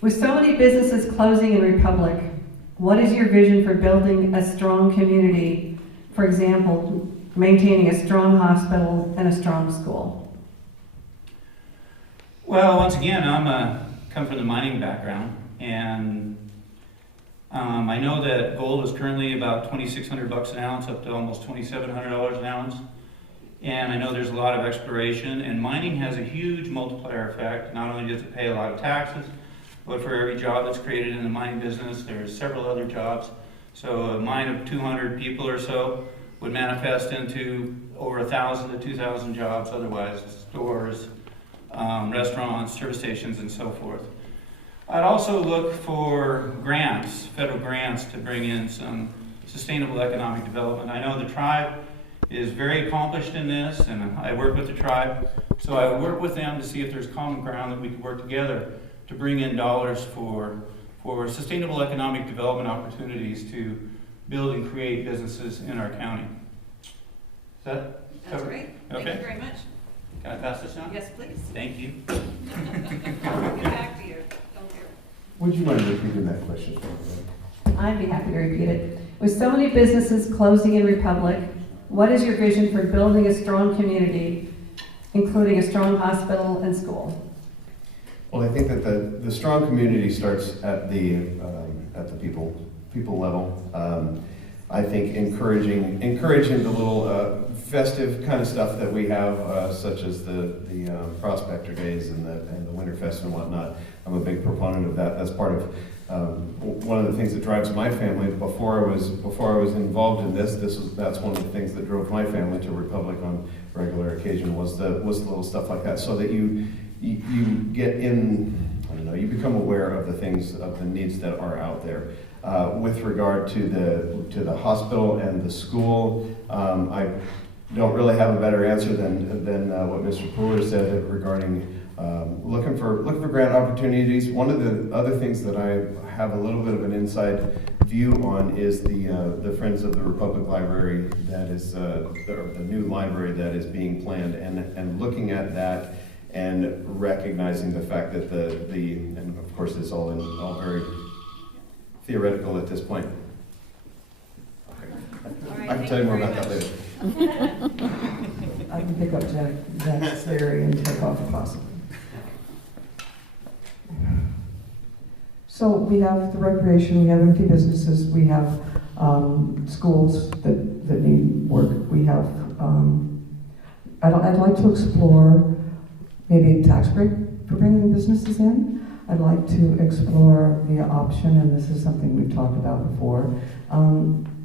With so many businesses closing in Republic, what is your vision for building a strong community? For example, maintaining a strong hospital and a strong school. Well, once again, come from the mining background, and I know that gold is currently about $2,600 an ounce, up to almost $2,700 an ounce. And I know there's a lot of exploration, and mining has a huge multiplier effect. Not only does it pay a lot of taxes, but for every job that's created in the mining business, there's several other jobs. So a mine of 200 people or so would manifest into over 1,000 to 2,000 jobs otherwise, stores, restaurants, service stations, and so forth. I'd also look for grants, federal grants, to bring in some sustainable economic development. I know the tribe is very accomplished in this, and I work with the tribe, so I would work with them to see if there's common ground that we could work together to bring in dollars for sustainable economic development opportunities to build and create businesses in our county. Is that That's covered? great. Okay. Thank you very much. Can I pass this on? Yes, please. Thank you. Get back to you. Don't care. Would you mind repeating that question for me? I'd be happy to repeat it. With so many businesses closing in Republic, what is your vision for building a strong community, including a strong hospital and school? Well, I think that the strong community starts at the people level. I think encouraging the little festive kind of stuff that we have, such as the Prospector Days and the Winterfest and whatnot. I'm a big proponent of that. That's part of one of the things that drives my family. Before I was involved in that's one of the things that drove my family to Republic on regular occasion was the little stuff like that, so that you get in, I don't know, you become aware of the things, of the needs that are out there. With regard to the hospital and the school, I don't really have a better answer than what Mr. Pooler said regarding looking for grant opportunities. One of the other things that I have a little bit of an inside view on is the Friends of the Republic Library that is the new library that is being planned, and looking at that and recognizing the fact that and of course it's all very theoretical at this point. Okay. All right, I can tell you more about that later. I can pick up Jack's theory and take off possibly. So we have the recreation, we have empty businesses, we have schools that need work. We have, I'd like to explore maybe a tax break for bringing businesses in. I'd like to explore the option, and this is something we've talked about before,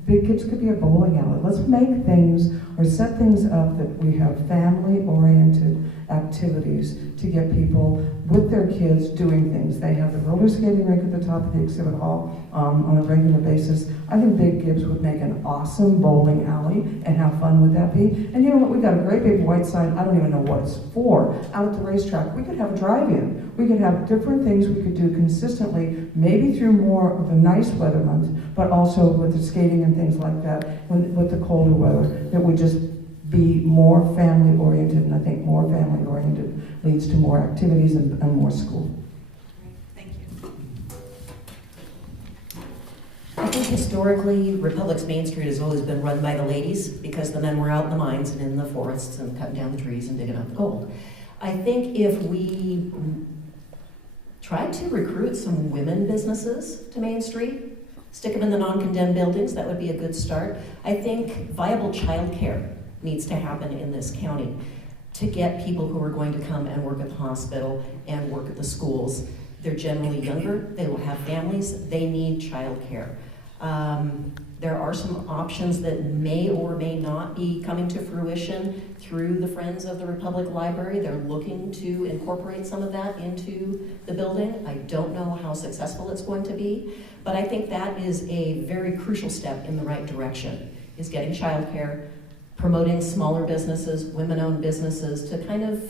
Big Kids could be a bowling alley. Let's make things or set things up that we have family-oriented activities to get people with their kids doing things. They have the roller skating rink at the top of the exhibit hall on a regular basis. I think Big Gibbs would make an awesome bowling alley, and how fun would that be? And you know what, we've got a great big white sign, I don't even know what it's for, out at the racetrack. We could have a drive-in. We could have different things we could do consistently, maybe through more of the nice weather months, but also with the skating and things like that, with the colder weather, that would just be more family-oriented, and I think more family-oriented leads to more activities and more school. Thank you. I think historically, Republic's Main Street has always been run by the ladies because the men were out in the mines and in the forests and cutting down the trees and digging up the gold. I think if we tried to recruit some women businesses to Main Street, stick them in the non-condemned buildings, that would be a good start. I think viable childcare needs to happen in this county to get people who are going to come and work at the hospital and work at the schools. They're generally younger, they will have families, they need childcare. There are some options that may or may not be coming to fruition through the Friends of the Republic Library. They're looking to incorporate some of that into the building. I don't know how successful it's going to be, but I think that is a very crucial step in the right direction, is getting childcare, promoting smaller businesses, women-owned businesses, to kind of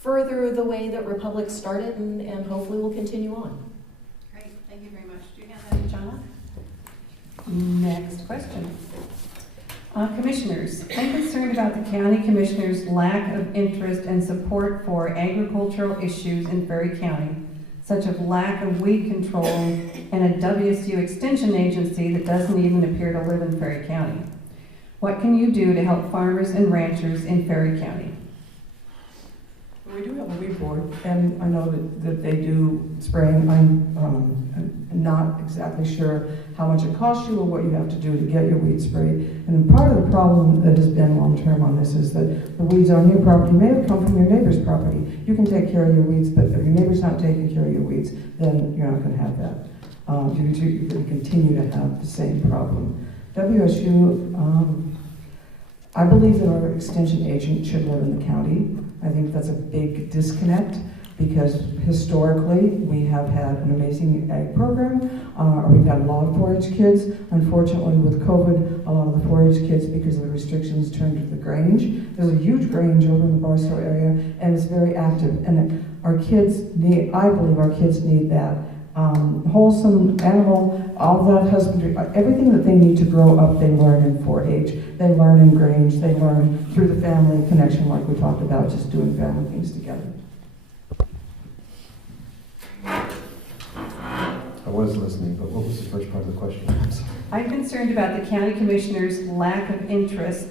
further the way that Republic started and hopefully will continue on. Great, thank you very much. Do you have that, Jana? Next question. Commissioners, I'm concerned about the county commissioners' lack of interest and support for agricultural issues in Ferry County, such as lack of weed control and a WSU extension agency that doesn't even appear to live in Ferry County. What can you do to help farmers and ranchers in Ferry County? We do have a weed board, and I know that they do spraying. I'm not exactly sure how much it costs you or what you have to do to get your weed sprayed. And part of the problem that has been long-term on this is that the weeds on your property may have come from your neighbor's property. You can take care of your weeds, but if your neighbor's not taking care of your weeds, then you're not going to have that. You're going to continue to have the same problem. WSU, I believe that our extension agent should live in the county. I think that's a big disconnect because historically we have had an amazing ag program. We've had a lot of 4-H kids. Unfortunately, with COVID, a lot of the 4-H kids, because of the restrictions, turned to the Grange. There's a huge Grange over in the Barstow area, and it's very active. And our kids need, I believe our kids need that wholesome animal, all that husbandry, everything that they need to grow up, they learn in 4-H. They learn in Grange, they learn through the family connection like we talked about, just doing family things together. I was listening, but what was the first part of the question? I'm concerned about the county commissioners' lack of interest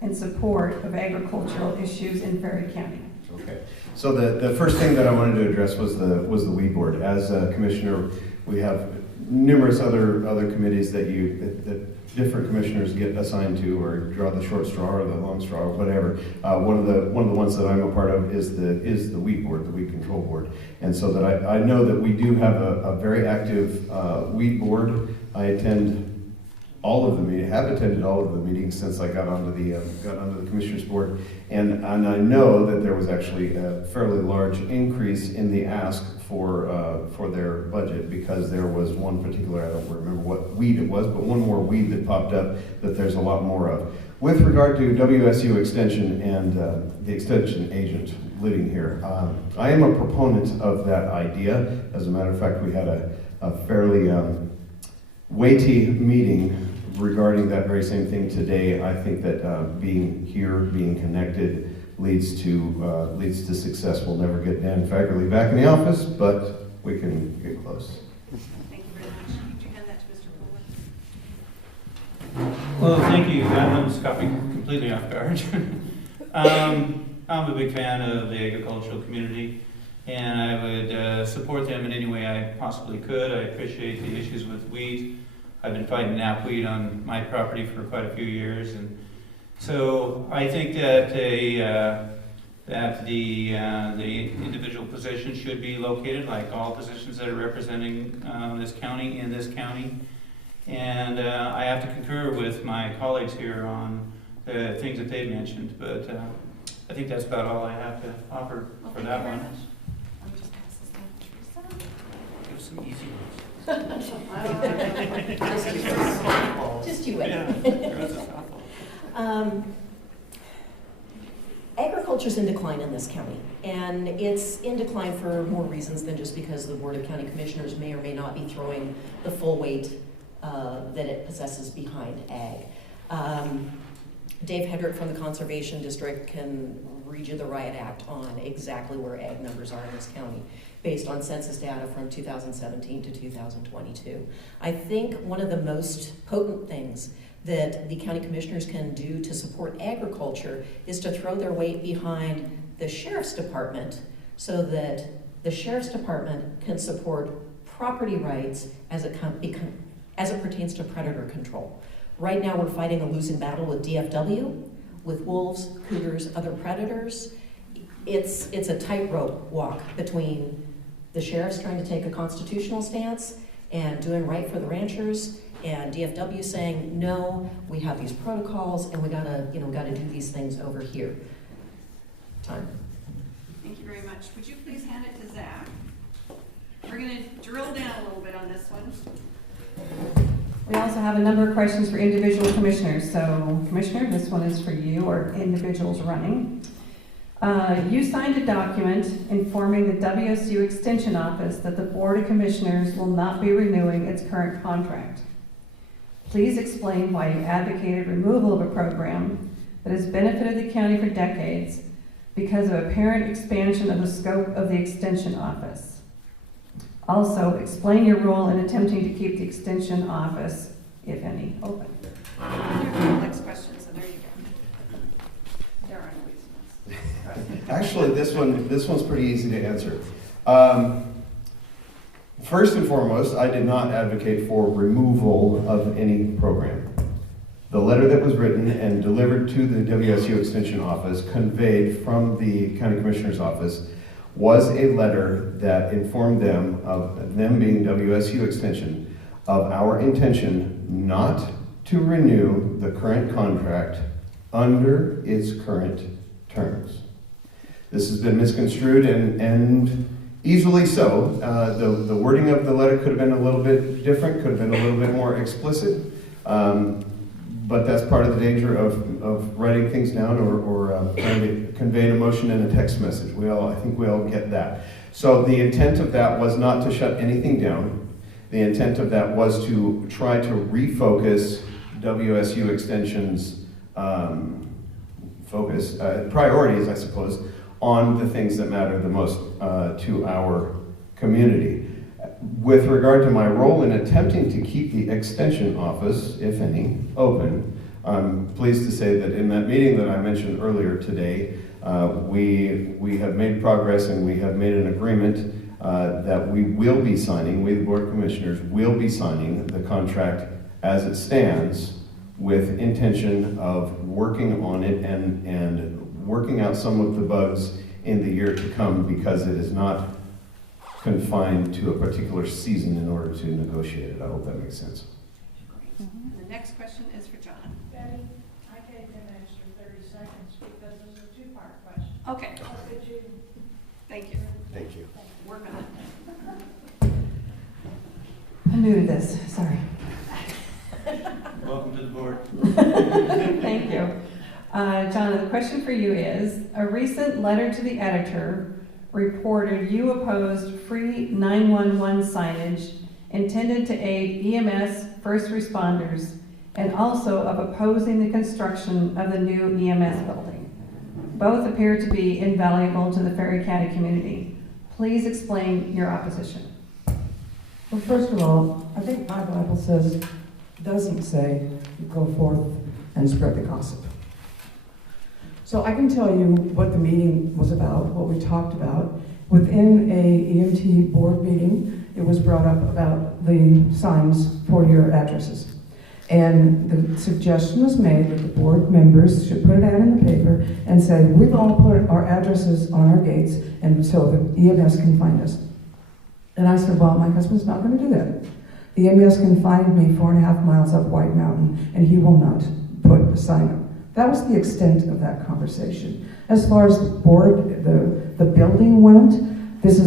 and support of agricultural issues in Ferry County. Okay. So the first thing that I wanted to address was the weed board. As a commissioner, we have numerous other committees that different commissioners get assigned to, or draw the short straw or the long straw or whatever. One of the ones that I'm a part of is the weed board, the weed control board. And so that I know that we do have a very active weed board. I attend all of the meetings, have attended all of the meetings since I got onto the commissioners board, and I know that there was actually a fairly large increase in the ask for their budget, because there was one particular, I don't remember what weed it was, but one more weed that popped up that there's a lot more of. With regard to WSU Extension and the extension agent living here, I am a proponent of that idea. As a matter of fact, we had a fairly weighty meeting regarding that very same thing today. I think that being here, being connected, leads to success. We'll never get Dan Fagerly back in the office, but we can get close. Thank you very much. Could you hand that to Mr. Fuller? Well, thank you. That one's caught me completely off guard. I'm a big fan of the agricultural community, and I would support them in any way I possibly could. I appreciate the issues with wheat. I've been fighting knapweed on my property for quite a few years, and so I think that the individual position should be located, like all positions that are representing this county, in this county. And I have to concur with my colleagues here on the things that they've mentioned, but I think that's about all I have to offer for that one. Let me just pass this down to Teresa. Give some easy ones. Just you wait. Yeah. Agriculture's in decline in this county, and it's in decline for more reasons than just because the Board of County Commissioners may or may not be throwing the full weight that it possesses behind ag. Dave Hedrick from the Conservation District can read you the riot act on exactly where ag numbers are in this county, based on census data from 2017 to 2022. I think one of the most potent things that the county commissioners can do to support agriculture is to throw their weight behind the sheriff's department so that the sheriff's department can support property rights as it pertains to predator control. Right now, we're fighting a losing battle with DFW, with wolves, cougars, other predators. It's a tightrope walk between the sheriff's trying to take a constitutional stance and doing right for the ranchers, and DFW saying, no, we have these protocols and we gotta do these things over here. Time. Thank you very much. Would you please hand it to Zach? We're gonna drill down a little bit on this one. We also have a number of questions for individual commissioners. So, Commissioner, this one is for you, or individuals running. You signed a document informing the WSU Extension Office that the Board of Commissioners will not be renewing its current contract. Please explain why you advocated removal of a program that has benefited the county for decades because of apparent expansion of the scope of the Extension Office. Also, explain your role in attempting to keep the Extension Office, if any, open. Next question, so there you go. There are no reasons. Actually, this one's pretty easy to answer. First and foremost, I did not advocate for removal of any program. The letter that was written and delivered to the WSU Extension Office, conveyed from the County Commissioner's Office, was a letter that informed them, of them being WSU Extension, of our intention not to renew the current contract under its current terms. This has been misconstrued and easily so. The wording of the letter could have been a little bit different, could have been a little bit more explicit, but that's part of the danger of writing things down or trying to convey an emotion in a text message. I think we all get that. So the intent of that was not to shut anything down. The intent of that was to try to refocus WSU Extension's priorities, I suppose, on the things that matter the most to our community. With regard to my role in attempting to keep the Extension Office, if any, open, I'm pleased to say that in that meeting that I mentioned earlier today, we have made progress and we have made an agreement that we will be signing, we the Board of Commissioners will be signing the contract as it stands, with intention of working on it and working out some of the bugs in the year to come, because it is not confined to a particular season in order to negotiate it. I hope that makes sense. And the next question is for John. Betty, I gave him an extra 30 seconds because this is a two-part question. Okay. How could you? Thank you. Thank you. Work on it. I'm new to this, sorry. Welcome to the board. Thank you. John, the question for you is, a recent letter to the editor reported you opposed free 911 signage intended to aid EMS first responders, and also of opposing the construction of the new EMS building. Both appear to be invaluable to the Ferry County community. Please explain your opposition. Well, first of all, I think my Bible doesn't say go forth and spread the gossip. So I can tell you what the meeting was about, what we talked about. Within a EMT board meeting, it was brought up about the signs for your addresses. And the suggestion was made that the board members should put it out in the paper and say, we've all put our addresses on our gates, and so the EMS can find us. And I said, well, my husband's not going to do that. The EMS can find me 4.5 miles up White Mountain, and he will not put a sign up. That was the extent of that conversation. As far as the board, the building went, there's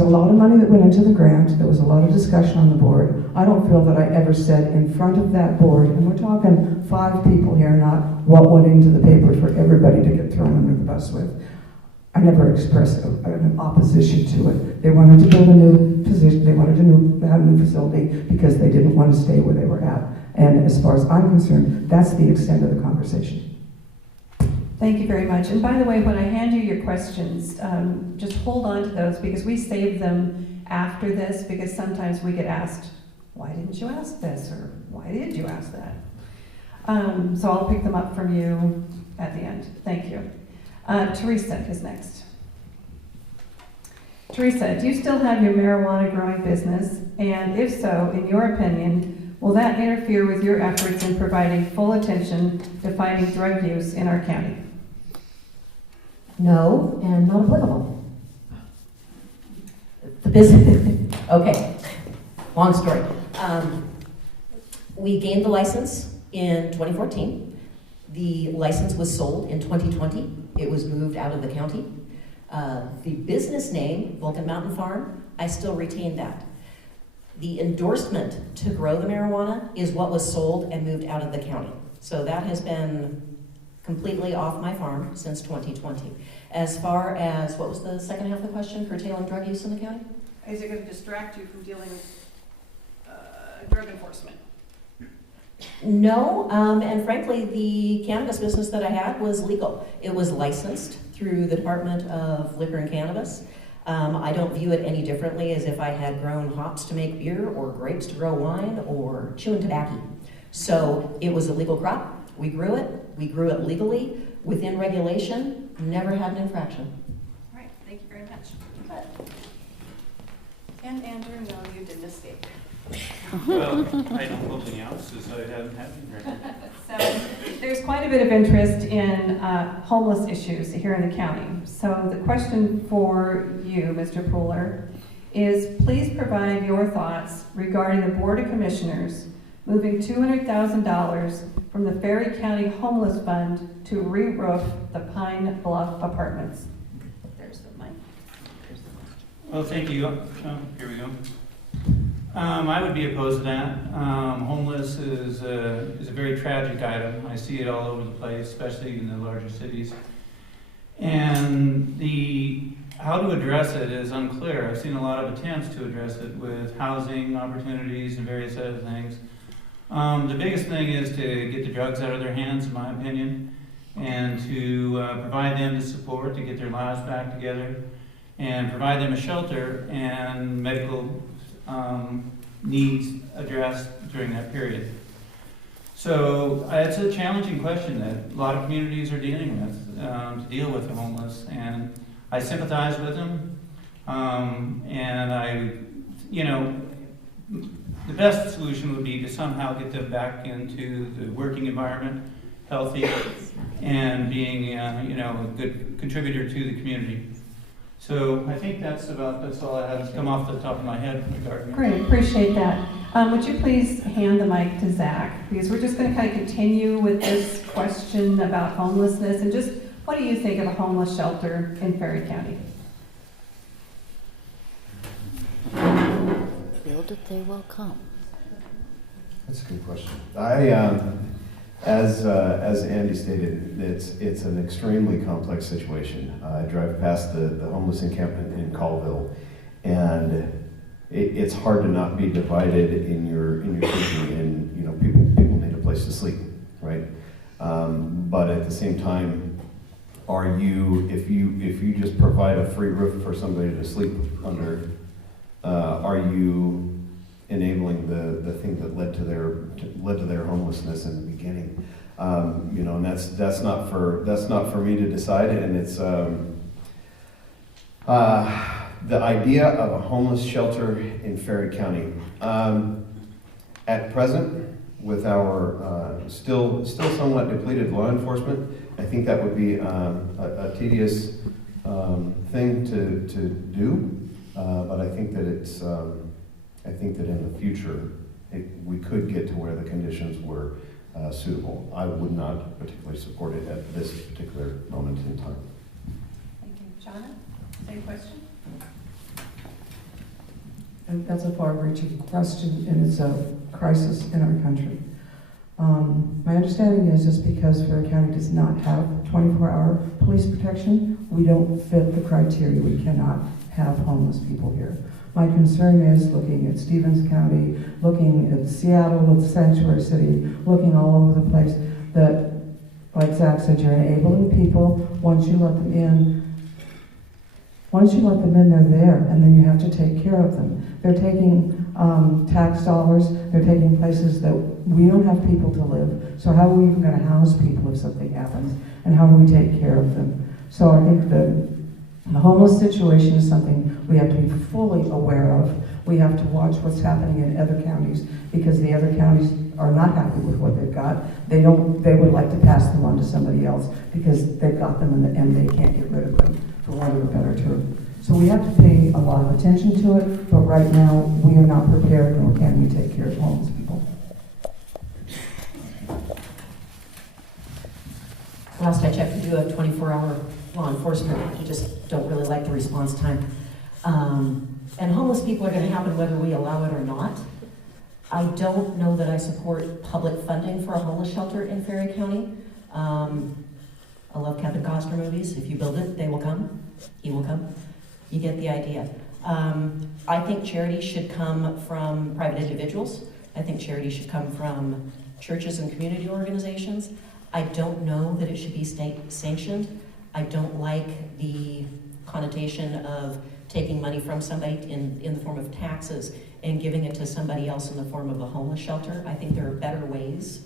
a lot of money that went into the grant. There was a lot of discussion on the board. I don't feel that I ever said in front of that board, and we're talking 5 people here, not what went into the paper for everybody to get thrown under the bus with. I never expressed an opposition to it. They wanted to build a new position. They wanted to have a new facility because they didn't want to stay where they were at. And as far as I'm concerned, that's the extent of the conversation. Thank you very much. And by the way, when I hand you your questions, just hold on to those because we save them after this because sometimes we get asked, why didn't you ask this? Or why did you ask that? So I'll pick them up from you at the end. Thank you. Teresa is next. Teresa, do you still have your marijuana growing business? And if so, in your opinion, will that interfere with your efforts in providing full attention to fighting drug use in our county? No, and not applicable. The business, okay, long story. We gained the license in 2014. The license was sold in 2020. It was moved out of the county. The business name, Vulcan Mountain Farm, I still retain that. The endorsement to grow the marijuana is what was sold and moved out of the county. So that has been completely off my farm since 2020. As far as, what was the second half of the question, curtailing drug use in the county? Is it going to distract you from dealing with drug enforcement? No, and frankly, the cannabis business that I had was legal. It was licensed through the Department of Liquor and Cannabis. I don't view it any differently as if I had grown hops to make beer or grapes to grow wine or chewing tobacco. So it was a legal crop. We grew it legally, within regulation, never had an infraction. All right, thank you very much. And Andrew, no, you didn't escape. Well, I don't hold any ounces, so it hasn't happened right now. So there's quite a bit of interest in homeless issues here in the county. So the question for you, Mr. Pooler, is please provide your thoughts regarding the Board of Commissioners moving $200,000 from the Ferry County Homeless Fund to re-roof the Pine Bluff Apartments. There's the mic. Well, thank you. Here we go. I would be opposed to that. Homeless is a very tragic item. I see it all over the place, especially in the larger cities. And how to address it is unclear. I've seen a lot of attempts to address it with housing opportunities and various other things. The biggest thing is to get the drugs out of their hands, in my opinion, and to provide them the support to get their lives back together, and provide them a shelter and medical needs addressed during that period. So it's a challenging question that a lot of communities are dealing with, to deal with the homeless, and I sympathize with them, and the best solution would be to somehow get them back into the working environment, healthy, and being a good contributor to the community. So I think that's all I have to come off the top of my head regarding. Great, appreciate that. Would you please hand the mic to Zach? Because we're just going to kind of continue with this question about homelessness and just what do you think of a homeless shelter in Ferry County? Build it, they will come. That's a good question. As Andy stated, it's an extremely complex situation. I drive past the homeless encampment in Colville, and it's hard to not be divided in your thinking. And people need a place to sleep, right? But at the same time, if you just provide a free roof for somebody to sleep under, are you enabling the thing that led to their homelessness in the beginning? And that's not for me to decide. And it's the idea of a homeless shelter in Ferry County. At present, with our still somewhat depleted law enforcement, I think that would be a tedious thing to do. But I think that I think that in the future, we could get to where the conditions were suitable. I would not particularly support it at this particular moment in time. Thank you. Shauna, same question? And that's a far-reaching question, and it's a crisis in our country. My understanding is just because Ferry County does not have 24-hour police protection, we don't fit the criteria. We cannot have homeless people here. My concern is looking at Stevens County, looking at Seattle with Sanctuary City, looking all over the place, that like Zach said, you're enabling people. Once you let them in, they're there, and then you have to take care of them. They're taking tax dollars, they're taking places that we don't have people to live. So how are we even going to house people if something happens? And how do we take care of them? So I think the homeless situation is something we have to be fully aware of. We have to watch what's happening in other counties, because the other counties are not happy with what they've got. They would like to pass them on to somebody else because they've got them and they can't get rid of them, for want of a better term. So we have to pay a lot of attention to it, but right now we are not prepared, nor can we take care of homeless people. Last I checked, we do have 24-hour law enforcement. You just don't really like the response time. And homeless people are going to happen whether we allow it or not. I don't know that I support public funding for a homeless shelter in Ferry County. I love Kevin Costner movies. If you build it, they will come. He will come. You get the idea. I think charity should come from private individuals. I think charity should come from churches and community organizations. I don't know that it should be state sanctioned. I don't like the connotation of taking money from somebody in the form of taxes and giving it to somebody else in the form of a homeless shelter. I think there are better ways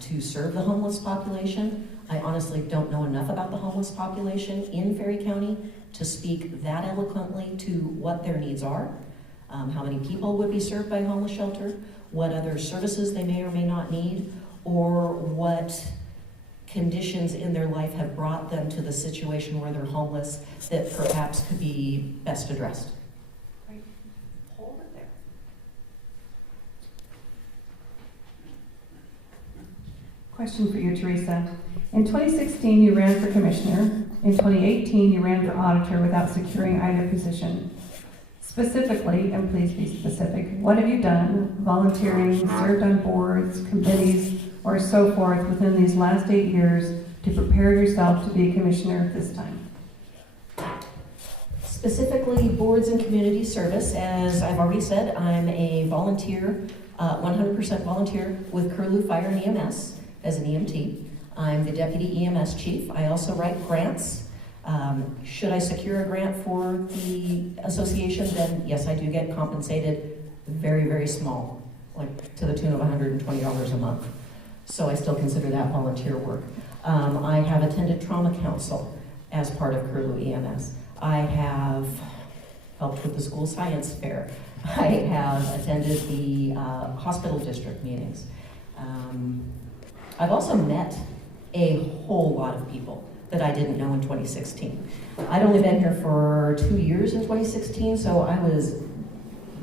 to serve the homeless population. I honestly don't know enough about the homeless population in Ferry County to speak that eloquently to what their needs are, how many people would be served by a homeless shelter, what other services they may or may not need, or what conditions in their life have brought them to the situation where they're homeless that perhaps could be best addressed. Right. Hold it there. Question for you, Teresa. In 2016, you ran for commissioner. In 2018, you ran for auditor without securing either position. Specifically, and please be specific, what have you done, volunteering, served on boards, committees, or so forth within these last 8 years to prepare yourself to be a commissioner this time? Specifically, boards and community service. As I've already said, I'm a volunteer, 100% volunteer with Curlew Fire and EMS as an EMT. I'm the deputy EMS chief. I also write grants. Should I secure a grant for the association, then yes, I do get compensated very, very small, like to the tune of $120 a month. So I still consider that volunteer work. I have attended trauma council as part of Curlew EMS. I have helped with the school science fair. I have attended the hospital district meetings. I've also met a whole lot of people that I didn't know in 2016. I'd only been here for 2 years in 2016, so I was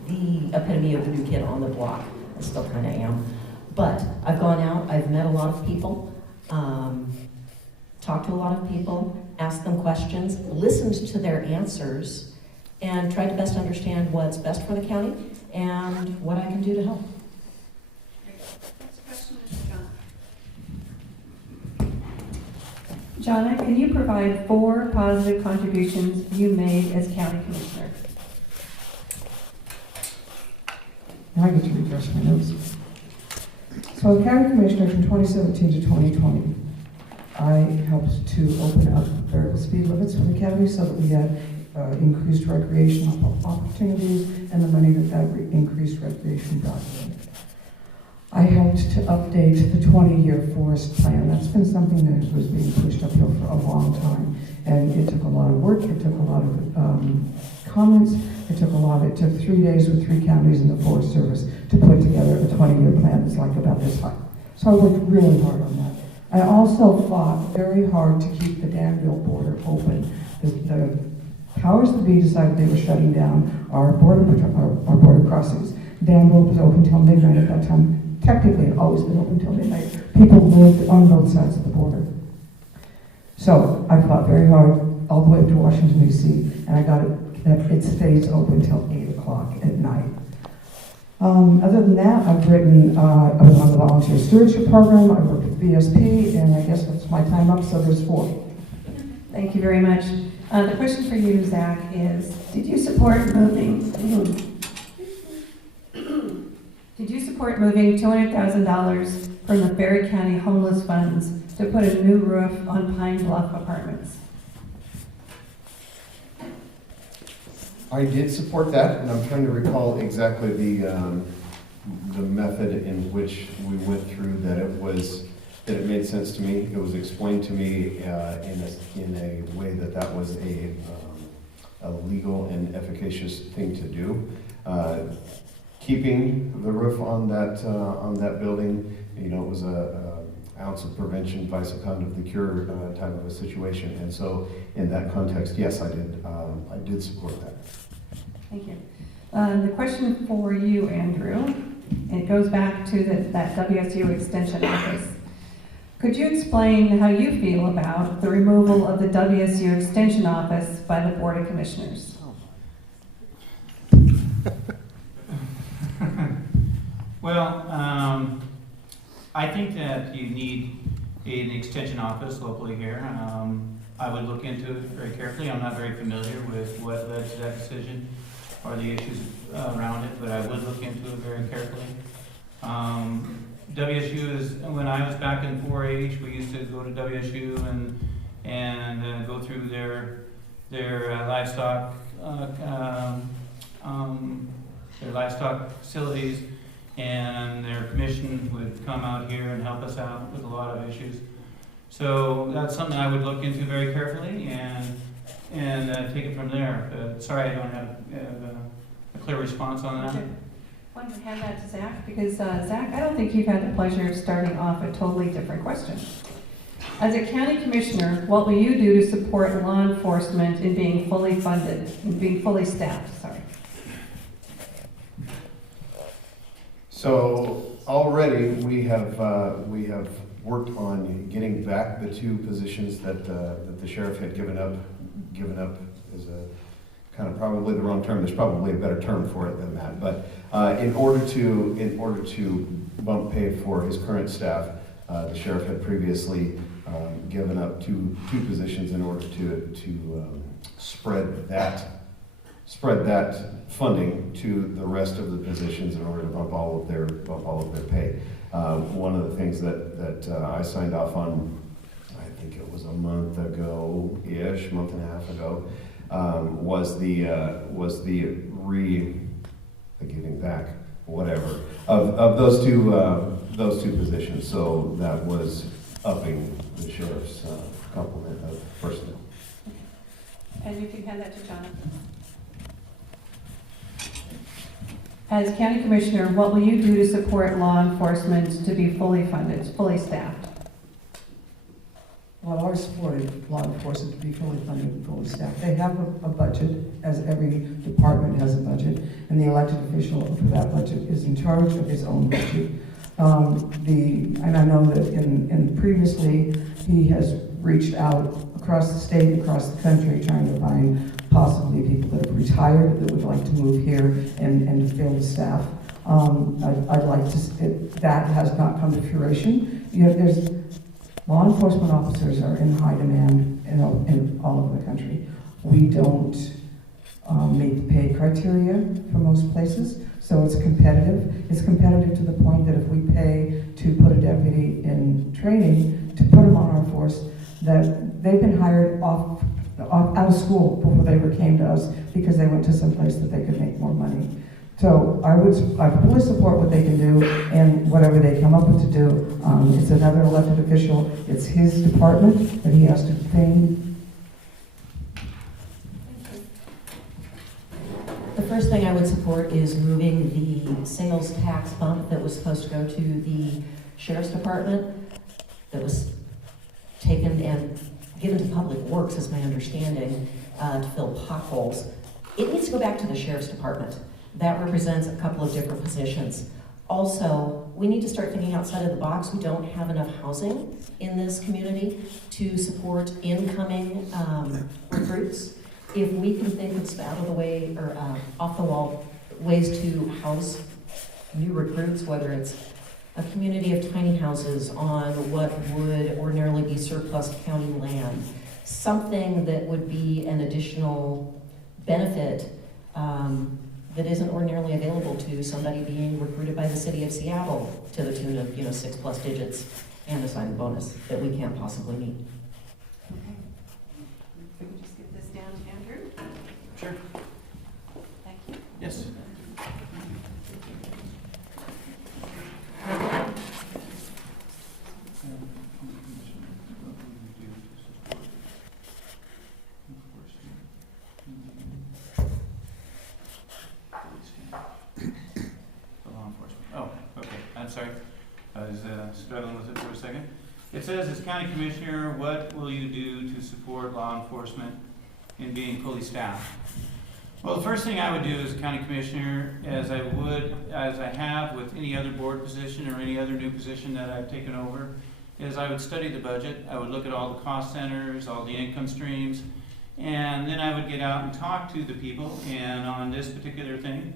the epitome of the new kid on the block. I still kind of am. But I've gone out, I've met a lot of people, talked to a lot of people, asked them questions, listened to their answers, and tried to best understand what's best for the county and what I can do to help. Next question is John. Jonna, can you provide 4 positive contributions you made as county commissioner? Now I get to refresh my notes. So, as county commissioner from 2017 to 2020, I helped to open up variable speed limits for the county so that we had increased recreational opportunities and the money that increased recreation brought in. I helped to update the 20-year forest plan. That's been something that was being pushed uphill for a long time. And it took a lot of work, it took a lot of comments, it took 3 days with 3 counties in the Forest Service to put together a 20-year plan that's like about this high. So I worked really hard on that. I also fought very hard to keep the Danville border open. The powers that be decided they were shutting down our border crossings. Danville was open until midnight at that time. Technically, it always been open until midnight. People lived on both sides of the border. So I fought very hard all the way up to Washington, D.C., and I got it that it stays open until 8 o'clock at night. Other than that, I've written, I was on the volunteer stewardship program, I worked with VSP, and I guess that's my time up, so there's 4. Thank you very much. The question for you, Zach, is did you support moving $200,000 from the Ferry County homeless funds to put a new roof on Pine Bluff Apartments. I did support that, and I'm trying to recall exactly the method in which we went through that it made sense to me. It was explained to me in a way that was a legal and efficacious thing to do. Keeping the roof on that building, you know, it was a ounce of prevention, vice a pound of the cure type of a situation. And so, in that context, yes, I did support that. Thank you. The question for you, Andrew, it goes back to that WSU Extension Office. Could you explain how you feel about the removal of the WSU Extension Office by the Board of Commissioners? Well, I think that you need an extension office locally here. I would look into it very carefully. I'm not very familiar with what led to that decision or the issues around it, but I would look into it very carefully. WSU is, when I was back in 4-H, we used to go to WSU and go through their livestock facilities, and their commission would come out here and help us out with a lot of issues. So that's something I would look into very carefully and take it from there. But sorry, I don't have a clear response on that. Okay. I wanted to hand that to Zach, because Zach, I don't think you've had the pleasure of starting off a totally different question. As a county commissioner, what will you do to support law enforcement in being fully funded, in being fully staffed? Sorry. So already we have worked on getting back the two positions that the sheriff had given up. Given up is a kind of probably the wrong term. There's probably a better term for it than that. But in order to bump pay for his current staff, the sheriff had previously given up two positions in order to spread that funding to the rest of the positions in order to bump all of their pay. One of the things that I signed off on, I think it was a month and a half ago, was the giving back, whatever, of those two positions. So that was upping the sheriff's complement of personnel. And you can hand that to Jonathan. As county commissioner, what will you do to support law enforcement to be fully funded, fully staffed? Well, I've always supported law enforcement to be fully funded and fully staffed. They have a budget, as every department has a budget, and the elected official for that budget is in charge of his own budget. And I know that in previously, he has reached out across the state, across the country, trying to find possibly people that have retired that would like to move here and to fill the staff. I'd like to, that has not come to fruition. You know, law enforcement officers are in high demand in all over the country. We don't meet the pay criteria for most places, so it's competitive. It's competitive to the point that if we pay to put a deputy in training, to put them on our force, that they've been hired out of school before they ever came to us because they went to some place that they could make more money. So I fully support what they can do and whatever they come up with to do. It's another elected official. It's his department that he has to pay. The first thing I would support is moving the sales tax bump that was supposed to go to the sheriff's department, that was taken and given to public works, is my understanding, to fill potholes. It needs to go back to the sheriff's department. That represents a couple of different positions. Also, we need to start thinking outside of the box. We don't have enough housing in this community to support incoming recruits. If we can think of some out of the way or off the wall ways to house new recruits, whether it's a community of tiny houses on what would ordinarily be surplus county land, something that would be an additional benefit that isn't ordinarily available to somebody being recruited by the city of Seattle to the tune of 6+ digits. and a signing bonus that we can't possibly meet. Okay. If we could just get this down to Andrew. Sure. Thank you. Yes. Law enforcement. Oh, okay. I'm sorry. I was struggling with it for a second. It says, as county commissioner, what will you do to support law enforcement in being fully staffed? Well, the first thing I would do as county commissioner, as I have with any other board position or any other new position that I've taken over, is I would study the budget. I would look at all the cost centers, all the income streams, and then I would get out and talk to the people. And on this particular thing,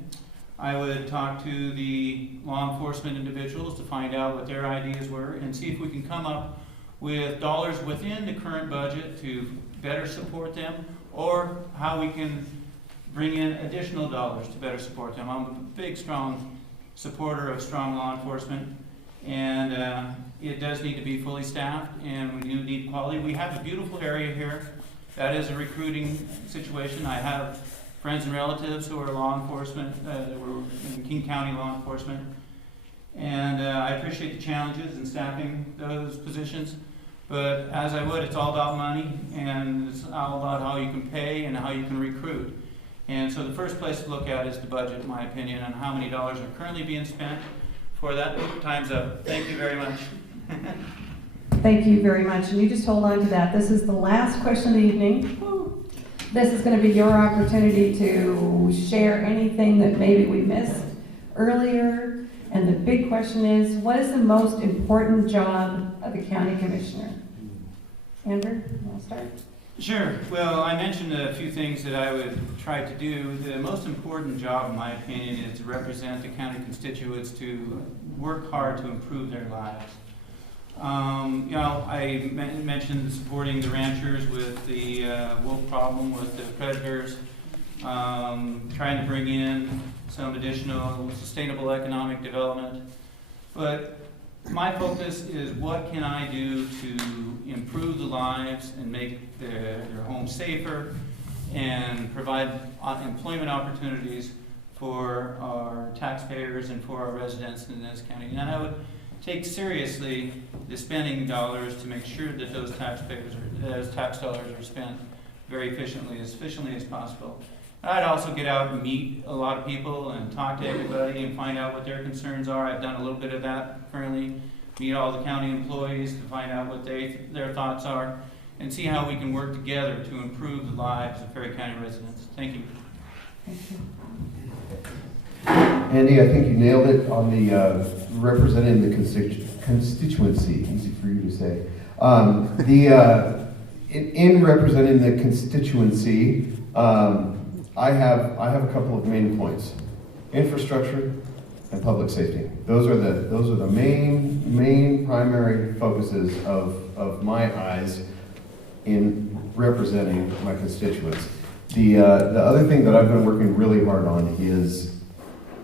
I would talk to the law enforcement individuals to find out what their ideas were and see if we can come up with dollars within the current budget to better support them, or how we can bring in additional dollars to better support them. I'm a big, strong supporter of strong law enforcement, and it does need to be fully staffed, and we do need quality. We have a beautiful area here. That is a recruiting situation. I have friends and relatives who are law enforcement, that were in King County law enforcement, and I appreciate the challenges in staffing those positions. But as I would, it's all about money, and it's all about how you can pay and how you can recruit. And so the first place to look at is the budget, in my opinion, and how many dollars are currently being spent for that. Time's up. Thank you very much. Thank you very much, and you just hold on to that. This is the last question of the evening. This is going to be your opportunity to share anything that maybe we missed earlier. And the big question is, what is the most important job of the county commissioner? Andrew, you want to start? Sure. Well, I mentioned a few things that I would try to do. The most important job, in my opinion, is to represent the county constituents, to work hard to improve their lives. I mentioned supporting the ranchers with the wolf problem, with the predators, trying to bring in some additional sustainable economic development. But my focus is, what can I do to improve the lives and make their homes safer and provide employment opportunities for our taxpayers and for our residents in this county. And I would take seriously the spending dollars to make sure that those tax dollars are spent very efficiently as possible. I'd also get out and meet a lot of people and talk to everybody and find out what their concerns are. I've done a little bit of that currently. Meet all the county employees to find out what their thoughts are, and see how we can work together to improve the lives of Ferry County residents. Thank you. Andy, I think you nailed it on the representing the constituency. Easy for you to say. In representing the constituency, I have a couple of main points: infrastructure and public safety. Those are the main primary focuses of my eyes in representing my constituents. The other thing that I've been working really hard on is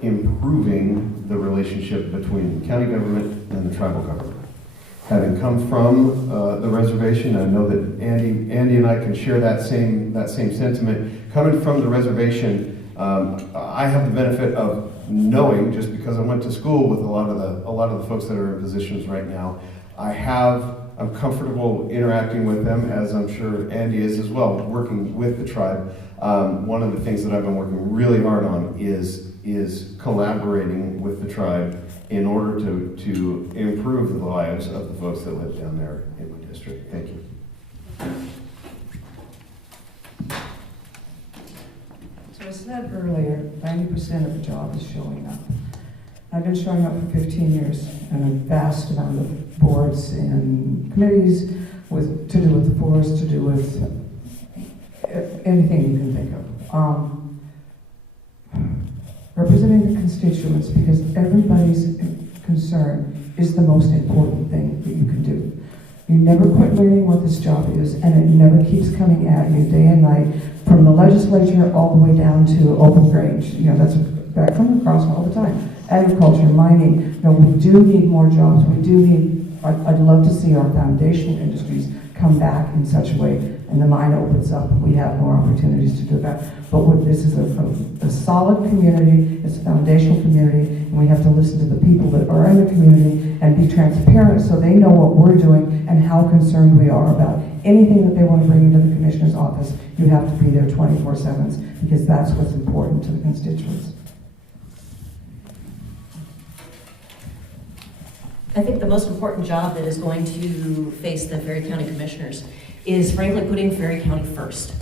improving the relationship between county government and the tribal government. Having come from the reservation, I know that Andy and I can share that same sentiment. Coming from the reservation, I have the benefit of knowing, just because I went to school with a lot of the folks that are in positions right now. I'm comfortable interacting with them, as I'm sure Andy is as well, working with the tribe. One of the things that I've been working really hard on is collaborating with the tribe in order to improve the lives of the folks that live down there in my district. Thank you. So I said earlier, 90% of the job is showing up. I've been showing up for 15 years in a vast amount of boards and committees to do with the forest, to do with anything you can think of. Representing the constituents, because everybody's concern is the most important thing that you can do. You never quit learning what this job is, and it never keeps coming at you day and night, from the legislature all the way down to open range. That's back from across all the time. Agriculture, mining. We do need more jobs. We do need I'd love to see our foundational industries come back in such a way, and the mind opens up, and we have more opportunities to do that. But this is a solid community, it's a foundational community, and we have to listen to the people that are in the community and be transparent so they know what we're doing and how concerned we are about anything that they want to bring into the commissioner's office. You have to be there 24/7 because that's what's important to the constituents. I think the most important job that is going to face the Ferry County Commissioners is frankly putting Ferry County first.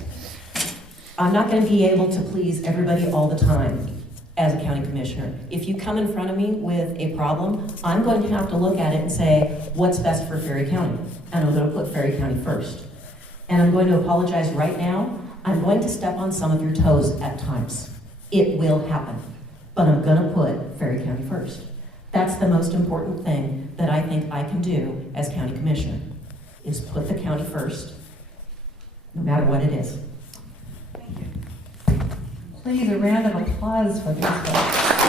I'm not going to be able to please everybody all the time as a county commissioner. If you come in front of me with a problem, I'm going to have to look at it and say, what's best for Ferry County? And I'm going to put Ferry County first. And I'm going to apologize right now. I'm going to step on some of your toes at times. It will happen. But I'm going to put Ferry County first. That's the most important thing that I think I can do as county commissioner, is put the county first, no matter what it is. Please, a round of applause for these folks.